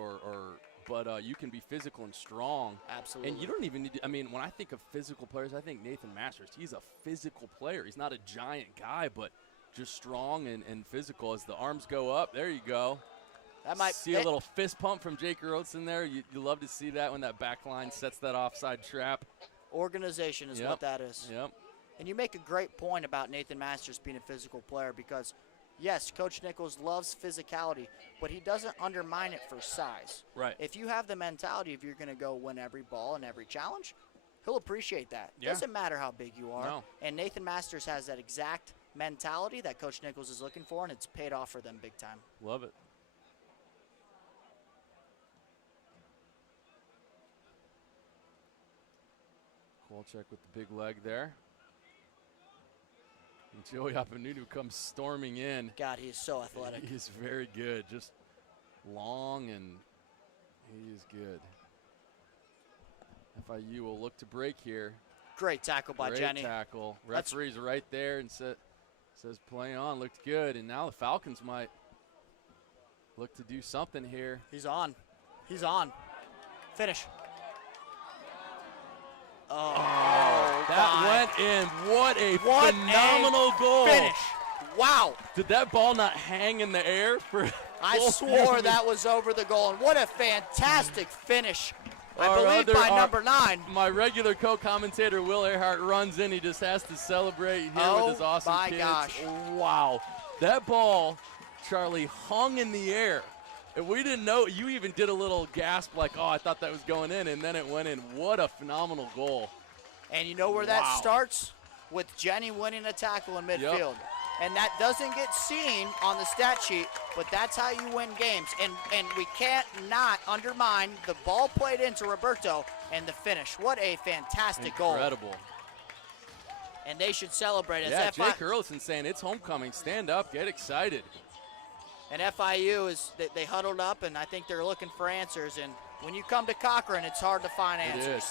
but you can be physical and strong. Absolutely. And you don't even need to, I mean, when I think of physical players, I think Nathan Masters. He's a physical player. He's not a giant guy, but just strong and physical. As the arms go up, there you go. That might see a little fist pump from Jake Earlitz in there. You love to see that when that back line sets that offside trap. Organization is what that is. Yep. And you make a great point about Nathan Masters being a physical player because, yes, Coach Nichols loves physicality, but he doesn't undermine it for size. Right. If you have the mentality of you're going to go win every ball and every challenge, he'll appreciate that. Yeah. Doesn't matter how big you are. No. And Nathan Masters has that exact mentality that Coach Nichols is looking for, and it's paid off for them big time. Love it. Check with the big leg there. And Joey Apanunu comes storming in. God, he is so athletic. He is very good. Just long, and he is good. FIU will look to break here. Great tackle by Jenny. Great tackle. Referee's right there and says play on. Looked good. And now the Falcons might look to do something here. He's on. He's on. Finish. That went in. What a phenomenal goal. Finish. Wow. Did that ball not hang in the air for I swore that was over the goal, and what a fantastic finish. I believe by number 9. My regular co-commentator, Will Earhart, runs in. He just has to celebrate here with his awesome kids. Gosh. Wow. That ball, Charlie, hung in the air. And we didn't know. You even did a little gasp like, oh, I thought that was going in, and then it went in. What a phenomenal goal. And you know where that starts? With Jenny winning a tackle in midfield. Yep. And that doesn't get seen on the stat sheet, but that's how you win games. And we can't not undermine the ball played into Roberto and the finish. What a fantastic goal. Incredible. And they should celebrate it. Yeah, Jake Earlson saying it's homecoming. Stand up, get excited. And FIU, they huddled up, and I think they're looking for answers. And when you come to Cochrane, it's hard to find answers. It is.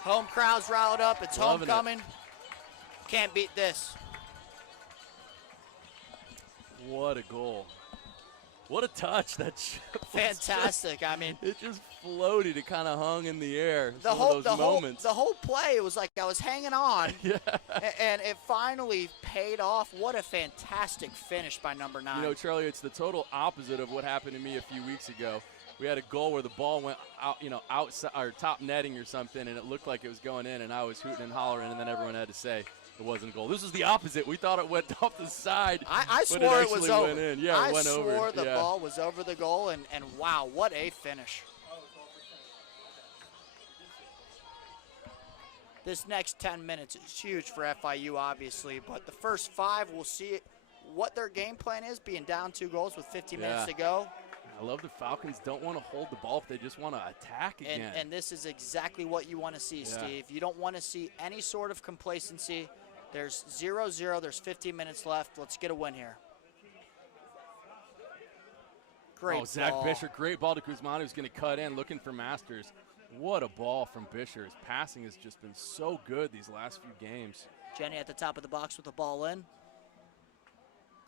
Home crowd's riled up. It's Loving homecoming. Can't beat this. What a goal. What a touch. That fantastic. I mean, it just floated. It kind of hung in the air. The whole play, it was like I was hanging on. Yeah. And it finally paid off. What a fantastic finish by number 9. You know, Charlie, it's the total opposite of what happened to me a few weeks ago. We had a goal where the ball went out, outside or top netting or something, and it looked like it was going in, and I was hooting and hollering, and then everyone had to say it wasn't a goal. This is the opposite. We thought it went off the side. I swore it was over. Went in. Yeah, it went over. I swore the ball was over the goal, and wow, what a finish. This next 10 minutes is huge for FIU, obviously, but the first 5, we'll see what their game plan is, being down 2 goals with 50 minutes to go. I love the Falcons don't want to hold the ball if they just want to attack again. And this is exactly what you want to see, Steve. You don't want to see any sort of complacency. There's 0-0. There's 15 minutes left. Let's get a win here. Great ball. Zach Bisher, great ball to Kuzman, who's going to cut in, looking for Masters. What a ball from Bisher. His passing has just been so good these last few games. Jenny at the top of the box with the ball in.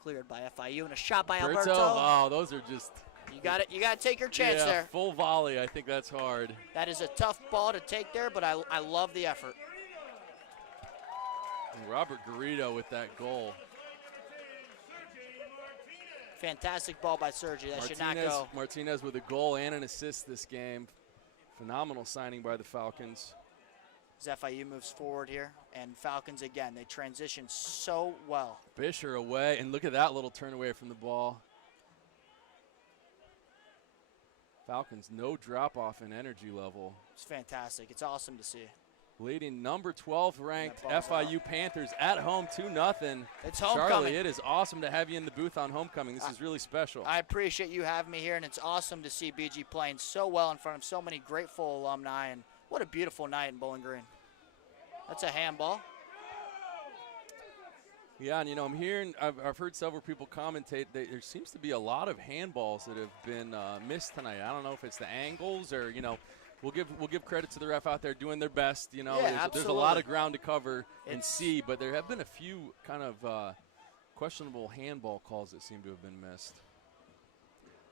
Cleared by FIU, and a shot by Alberto. Oh, those are just... You got to take your chance there. Full volley. I think that's hard. That is a tough ball to take there, but I love the effort. And Robert Garrido with that goal. Fantastic ball by Sergi. That should not go. Martinez with a goal and an assist this game. Phenomenal signing by the Falcons. As FIU moves forward here, and Falcons again, they transition so well. Fisher away, and look at that little turn away from the ball. Falcons, no drop off in energy level. It's fantastic. It's awesome to see. Leading number 12 ranked FIU Panthers at home 2-0. It's homecoming. Charlie, it is awesome to have you in the booth on homecoming. This is really special. I appreciate you having me here, and it's awesome to see BG playing so well in front of so many grateful alumni, and what a beautiful night in Bowling Green. That's a handball. Yeah, and I'm hearing, I've heard several people commentate that there seems to be a lot of handballs that have been missed tonight. I don't know if it's the angles or, we'll give credit to the ref out there doing their best. There's a lot of ground to cover and see, but there have been a few kind of questionable handball calls that seem to have been missed.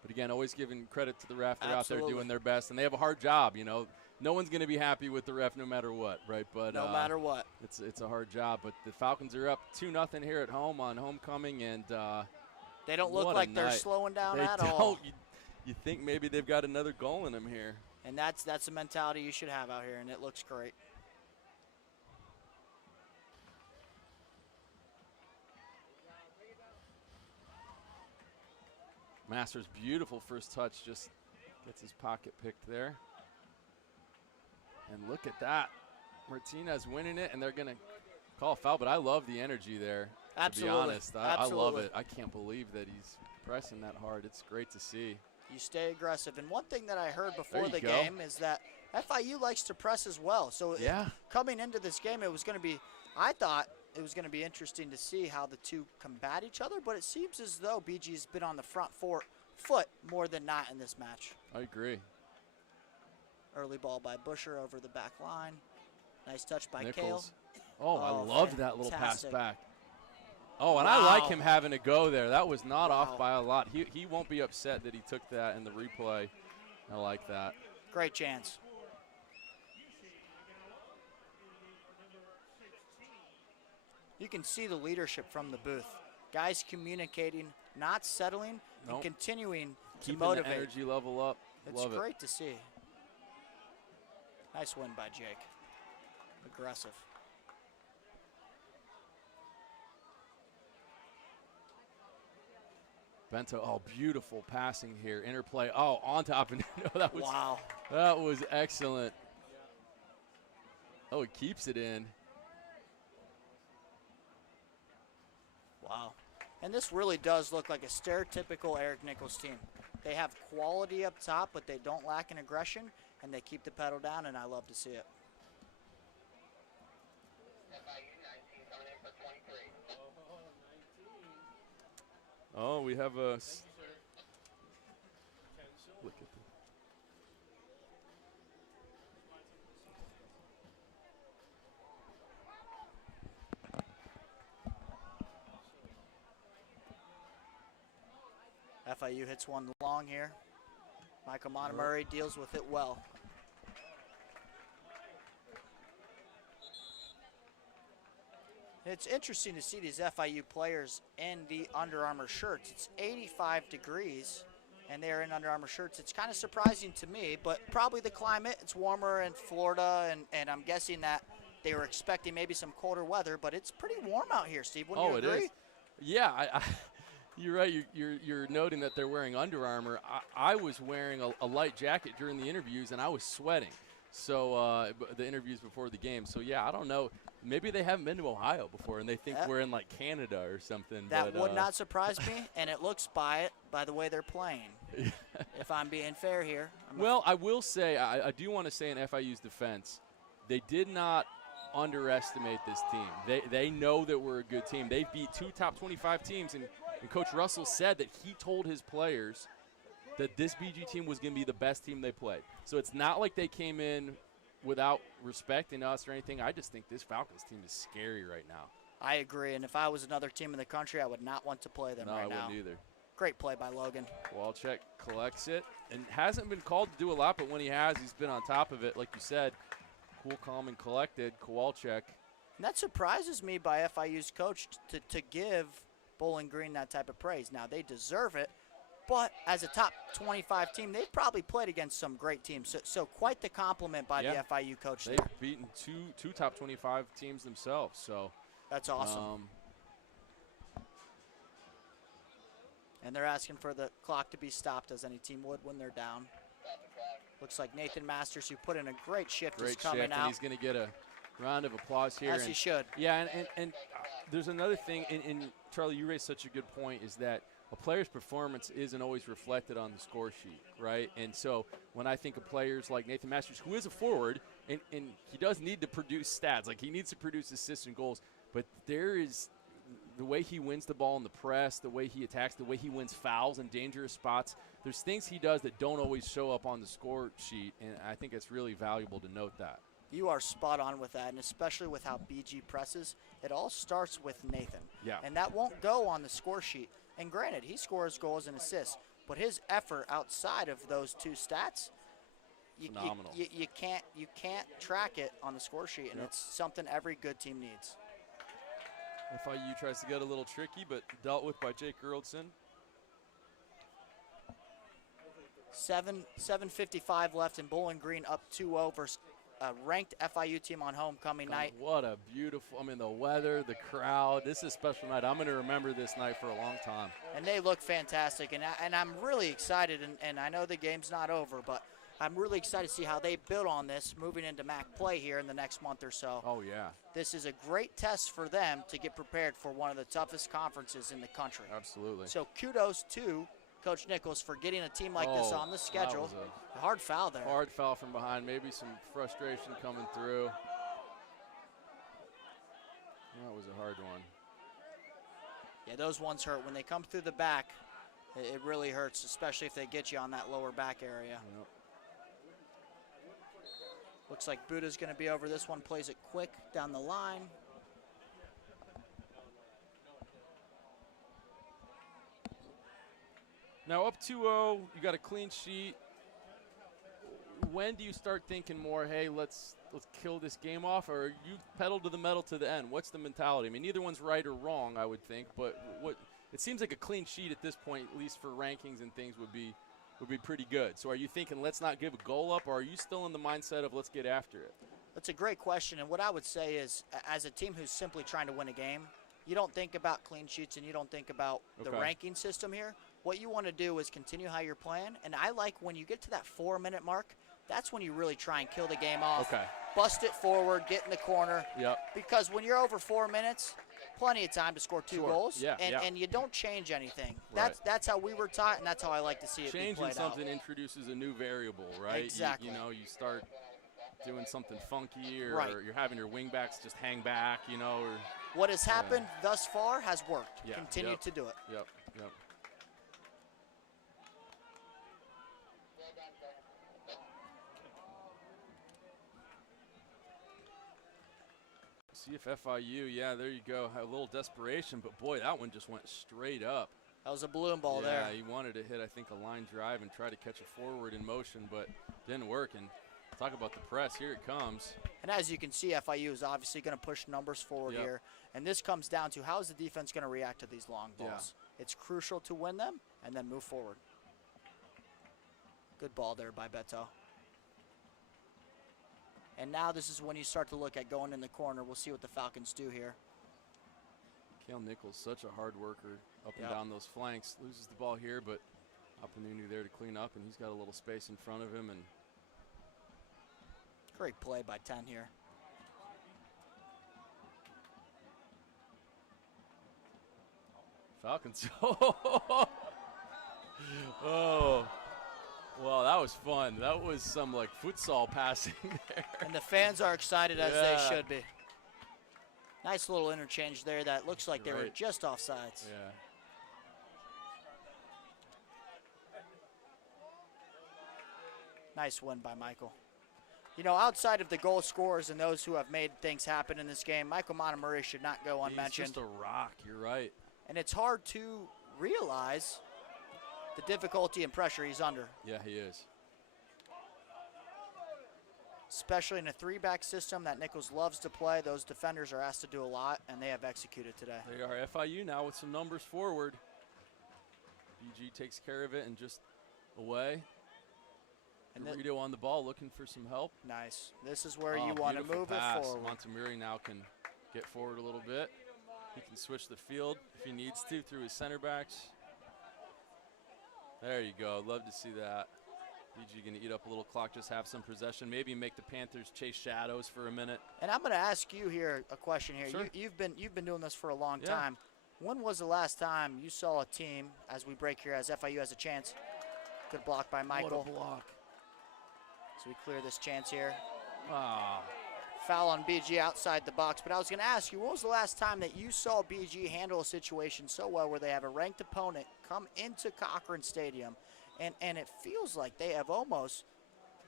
But again, always giving credit to the ref. They're out there doing their best, and they have a hard job. No one's going to be happy with the ref no matter what, right? But no matter what. It's a hard job. But the Falcons are up 2-0 here at home on homecoming, and they don't look like they're slowing down at all. You think maybe they've got another goal in them here. And that's the mentality you should have out here, and it looks great. Masters' beautiful first touch, just gets his pocket picked there. And look at that. Martinez winning it, and they're going to call a foul, but I love the energy there. Absolutely. To be honest, I love it. I can't believe that he's pressing that hard. It's great to see. You stay aggressive. And one thing that I heard before the game is that FIU likes to press as well. So coming into this game, I thought it was going to be interesting to see how the two combat each other, but it seems as though BG's been on the front foot more than not in this match. I agree. Early ball by Busher over the back line. Nice touch by Nichols. Kale. Oh, I loved that little pass back. Oh, and I like him having a go there. That was not off by a lot. He won't be upset that he took that in the replay. I like that. Great chance. You can see the leadership from the booth. Guys communicating, not settling, and continuing to motivate. Keeping the energy level up. It's great to see. Nice win by Jake. Aggressive. Bento, beautiful passing here. Interplay, on top. And that was excellent. Oh, he keeps it in. Wow. And this really does look like a stereotypical Eric Nichols team. They have quality up top, but they don't lack in aggression, and they keep the pedal down, and I love to see it. Oh, we have a look at FIU hits one long here. Michael Montgomery deals with it well. It's interesting to see these FIU players in the Under Armour shirts. It's 85 degrees, and they're in Under Armour shirts. It's kind of surprising to me, but probably the climate. It's warmer in Florida, and I'm guessing that they were expecting maybe some colder weather, but it's pretty warm out here, Steve. Wouldn't you agree? It is. Yeah, you're right. You're noting that they're wearing Under Armour. I was wearing a light jacket during the interviews, and I was sweating. So the interviews before the game. So, yeah, I don't know. Maybe they haven't been to Ohio before, and they think we're in, like, Canada or something. That would not surprise me, and it looks by the way they're playing, if I'm being fair here. Well, I will say, I do want to say in FIU's defense, they did not underestimate this team. They know that we're a good team. They beat 2 top 25 teams, and Coach Russell said that he told his players that this BG team was going to be the best team they played. So it's not like they came in without respecting us or anything. I just think this Falcons team is scary right now. I agree, and if I was another team in the country, I would not want to play them right now. No, I wouldn't either. Great play by Logan. Kowalczyk collects it, and hasn't been called to do a lot, but when he has, he's been on top of it. Like you said, cool, calm, and collected. Kowalczyk. And that surprises me by FIU's coach to give Bowling Green that type of praise. Now, they deserve it, but as a top 25 team, they've probably played against some great teams. So quite the compliment by the FIU coach They've there. beaten two top 25 teams themselves. So that's awesome. And they're asking for the clock to be stopped, as any team would when they're down. Looks like Nathan Masters, who put in a great shift, is coming out. And he's going to get a round of applause here. As he should. Yeah, and there's another thing, and Charlie, you raised such a good point, is that a player's performance isn't always reflected on the score sheet, right? And so when I think of players like Nathan Masters, who is a forward, and he does need to produce stats, like he needs to produce assists and goals, but there is the way he wins the ball in the press, the way he attacks, the way he wins fouls in dangerous spots. There's things he does that don't always show up on the score sheet, and I think it's really valuable to note that. You are spot on with that, and especially with how BG presses. It all starts with Nathan. Yeah. And that won't go on the score sheet. And granted, he scores goals and assists, but his effort outside of those two stats, you can't track it on the score sheet, and it's something every good team needs. FIU tries to get a little tricky, but dealt with by Jake Geraldson. 7:55 left, and Bowling Green up 2-0 versus a ranked FIU team on homecoming night. What a beautiful, I mean, the weather, the crowd. This is a special night. I'm going to remember this night for a long time. And they look fantastic, and I'm really excited, and I know the game's not over, but I'm really excited to see how they build on this moving into MAC play here in the next month or so. Oh, yeah. This is a great test for them to get prepared for one of the toughest conferences in the country. Absolutely. So kudos to Coach Nichols for getting a team like this on the schedule. A hard foul there. Hard foul from behind. Maybe some frustration coming through. That was a hard one. Yeah, those ones hurt. When they come through the back, it really hurts, especially if they get you on that lower back area. Yep. Looks like Buddha's going to be over this one, plays it quick down the line. Now up 2-0, you got a clean sheet. When do you start thinking more, hey, let's kill this game off, or you pedal to the metal to the end? What's the mentality? I mean, neither one's right or wrong, I would think, but it seems like a clean sheet at this point, at least for rankings and things, would be pretty good. So are you thinking let's not give a goal up, or are you still in the mindset of let's get after it? That's a great question, and what I would say is, as a team who's simply trying to win a game, you don't think about clean sheets and you don't think about the ranking system here. What you want to do is continue how you're playing, and I like when you get to that 4-minute mark, that's when you really try and kill the game off. Bust it forward, get in the corner. Because when you're over 4 minutes, plenty of time to score two goals, and you don't change anything. That's how we were taught, and that's how I like to see it be played out. Changing something introduces a new variable, right? Exactly. You start doing something funky, or you're having your wingbacks just hang back, or what has happened thus far has worked. Continue to do it. Yep. See if FIU, there you go, a little desperation, but boy, that one just went straight up. That was a balloon ball there. Yeah, he wanted to hit, I think, a line drive and try to catch a forward in motion, but didn't work. And talk about the press, here it comes. And as you can see, FIU is obviously going to push numbers forward here. And this comes down to how is the defense going to react to these long balls. It's crucial to win them and then move forward. Good ball there by Beto. And now this is when you start to look at going in the corner. We'll see what the Falcons do here. Kale Nichols, such a hard worker up and down those flanks. Loses the ball here, but opportunity there to clean up, and he's got a little space in front of him. And great play by 10 here. Falcons. Oh. Well, that was fun. That was some like futsal passing there. And the fans are excited as they should be. Nice little interchange there that looks like they were just offsides. Yeah. Nice win by Michael. Outside of the goal scorers and those who have made things happen in this game, Michael Montemurray should not go unmentioned. He's just a rock, you're right. And it's hard to realize the difficulty and pressure he's under. Yeah, he is. especially in a 3-back system that Nichols loves to play. Those defenders are asked to do a lot, and they have executed today. They are FIU now with some numbers forward. BG takes care of it and just away. And Dorito on the ball looking for some help. Nice. This is where you want to move pass. it forward. Montemurri now can get forward a little bit. He can switch the field if he needs to through his center backs. There you go. Love to see that. BG going to eat up a little clock, just have some possession, maybe make the Panthers chase shadows for a minute. And I'm going to ask you here a question here. Sure. You've been doing this for a long time. When was the last time you saw a team, as we break here, as FIU has a chance? Good block by Michael. What a block. So we clear this chance here. Ah. Foul on BG outside the box. But I was going to ask you, when was the last time that you saw BG handle a situation so well where they have a ranked opponent come into Cochrane Stadium, and it feels like they have almost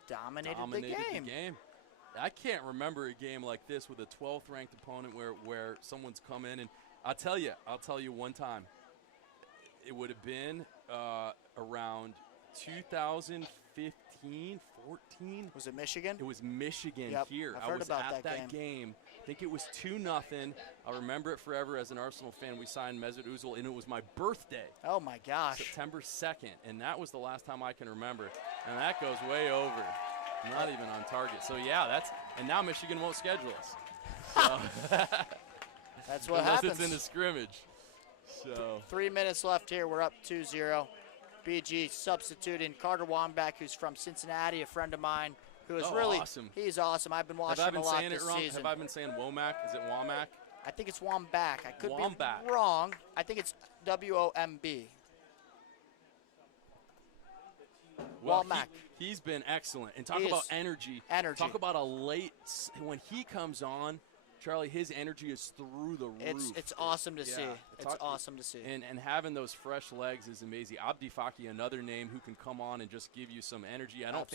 dominated the game. I can't remember a game like this with a 12th ranked opponent where someone's come in, and I'll tell you one time. It would have been around 2015, 14. Was it Michigan? It was Michigan here. I've heard about at that game. I think it was 2-0. I'll remember it forever as an Arsenal fan. We signed Mesut Ozil, and it was my birthday. Oh, my gosh. September 2nd, and that was the last time I can remember. And that goes way over. Not even on target. So, yeah, and now Michigan won't schedule us. So that's what unless happens. It's in a scrimmage. So 3 minutes left here. We're up 2-0. BG substituting Carter Wambach, who's from Cincinnati, a friend of mine, who is really awesome. He's awesome. I've been watching him a lot this season. Have I been saying Womack? Is it Womack? I think it's Wambach. I could Wambach. be wrong. I think it's W-O-M-B. Well, he's been excellent. And talk about energy. Talk about when he comes on, Charlie, his energy is through the roof. It's awesome to see. It's awesome to see. And having those fresh legs is amazing. Abdi Faki, another name who can come on and just give you some energy. I don't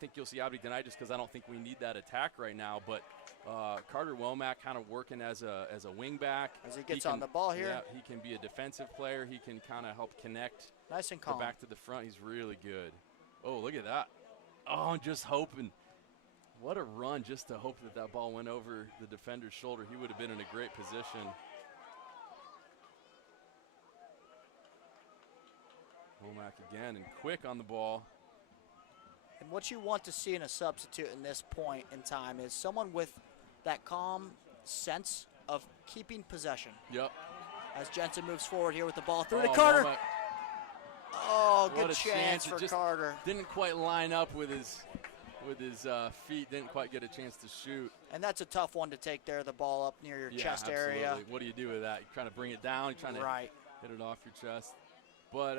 think you'll see Abdi tonight just because I don't think we need that attack right now. But Carter Womack kind of working as a wing back. As he gets on the ball here. Yeah, he can be a defensive player. He can kind of help connect. Nice and calm. Back to the front. He's really good. Oh, look at that. Oh, I'm just hoping. What a run just to hope that ball went over the defender's shoulder. He would have been in a great position. Womack again and quick on the ball. And what you want to see in a substitute in this point in time is someone with that calm sense of keeping possession. Yep. As Jensen moves forward here with the ball through to Carter. Womack. Oh, good chance for Carter. Didn't quite line up with his feet, didn't quite get a chance to shoot. And that's a tough one to take there, the ball up near your chest absolutely. area. What do you do with that? You're trying to bring it down, you're trying to hit it off your chest. But,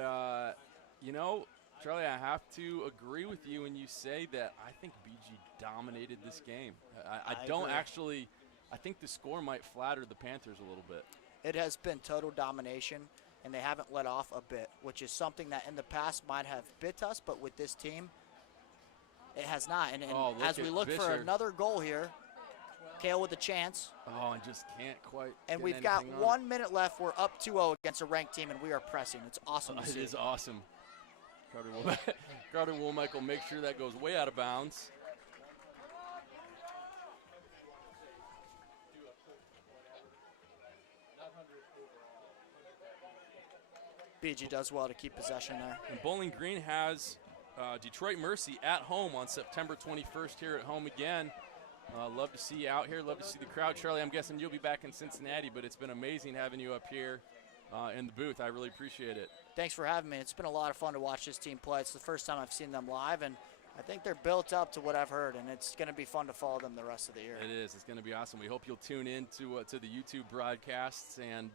Charlie, I have to agree with you when you say that I think BG dominated this game. I don't actually – I think the score might flatter the Panthers a little bit. It has been total domination, and they haven't let off a bit, which is something that in the past might have bit us, but with this team – it has not. And as we look for another goal here, Kale with a chance. Oh, and just can't quite. And we've got 1 minute left. We're up 2-0 against a ranked team, and we are pressing. It's awesome to see. It is awesome. Carter Womack will make sure that goes way out of bounds. BG does well to keep possession there. And Bowling Green has Detroit Mercy at home on September 21st here at home again. Love to see you out here. Love to see the crowd. Charlie, I'm guessing you'll be back in Cincinnati, but it's been amazing having you up here in the booth. I really appreciate it. Thanks for having me. It's been a lot of fun to watch this team play. It's the first time I've seen them live, and I think they're built up to what I've heard, and it's going to be fun to follow them the rest of the year. It is. It's going to be awesome. We hope you'll tune in to the YouTube broadcasts, and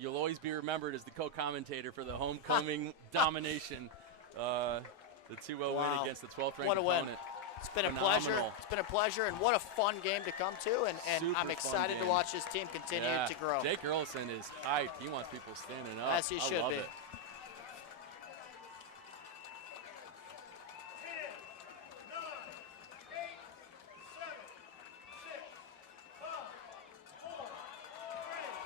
you'll always be remembered as the co-commentator for the homecoming domination, the 2-0 win against the 12th ranked opponent. It's been a pleasure. It's been a pleasure, and what a fun game to come to, and I'm excited to watch this team continue to grow. Jake Erlison is hyped. He wants people standing up. As he should be. It.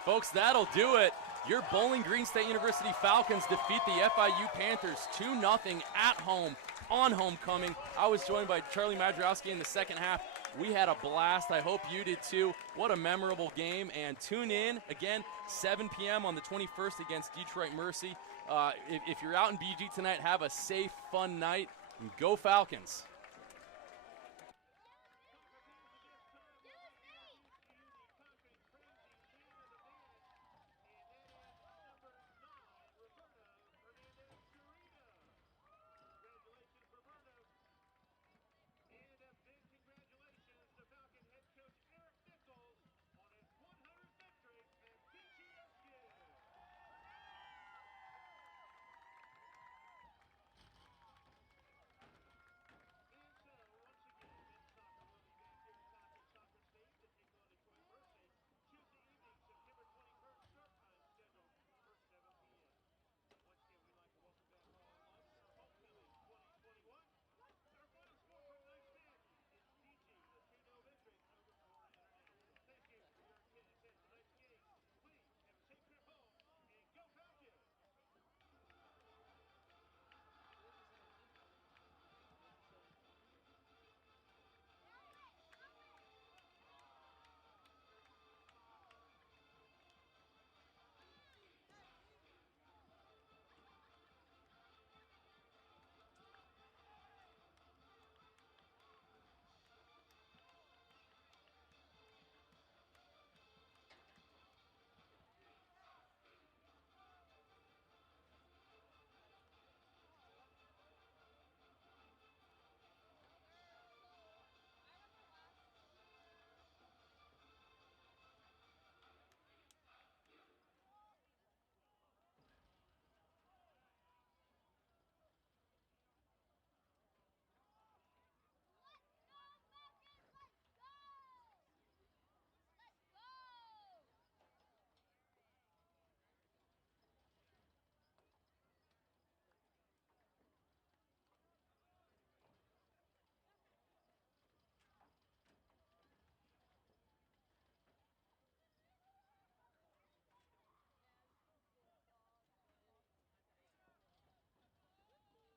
Folks, that'll do it. Your Bowling Green State University Falcons defeat the FIU Panthers 2-0 at home on homecoming. I was joined by Charlie Madrowski in the second half. We had a blast. I hope you did too. What a memorable game. And tune in again, 7 p.m. on the 21st against Detroit Mercy. If you're out in BG tonight, have a safe, fun night. And go Falcons.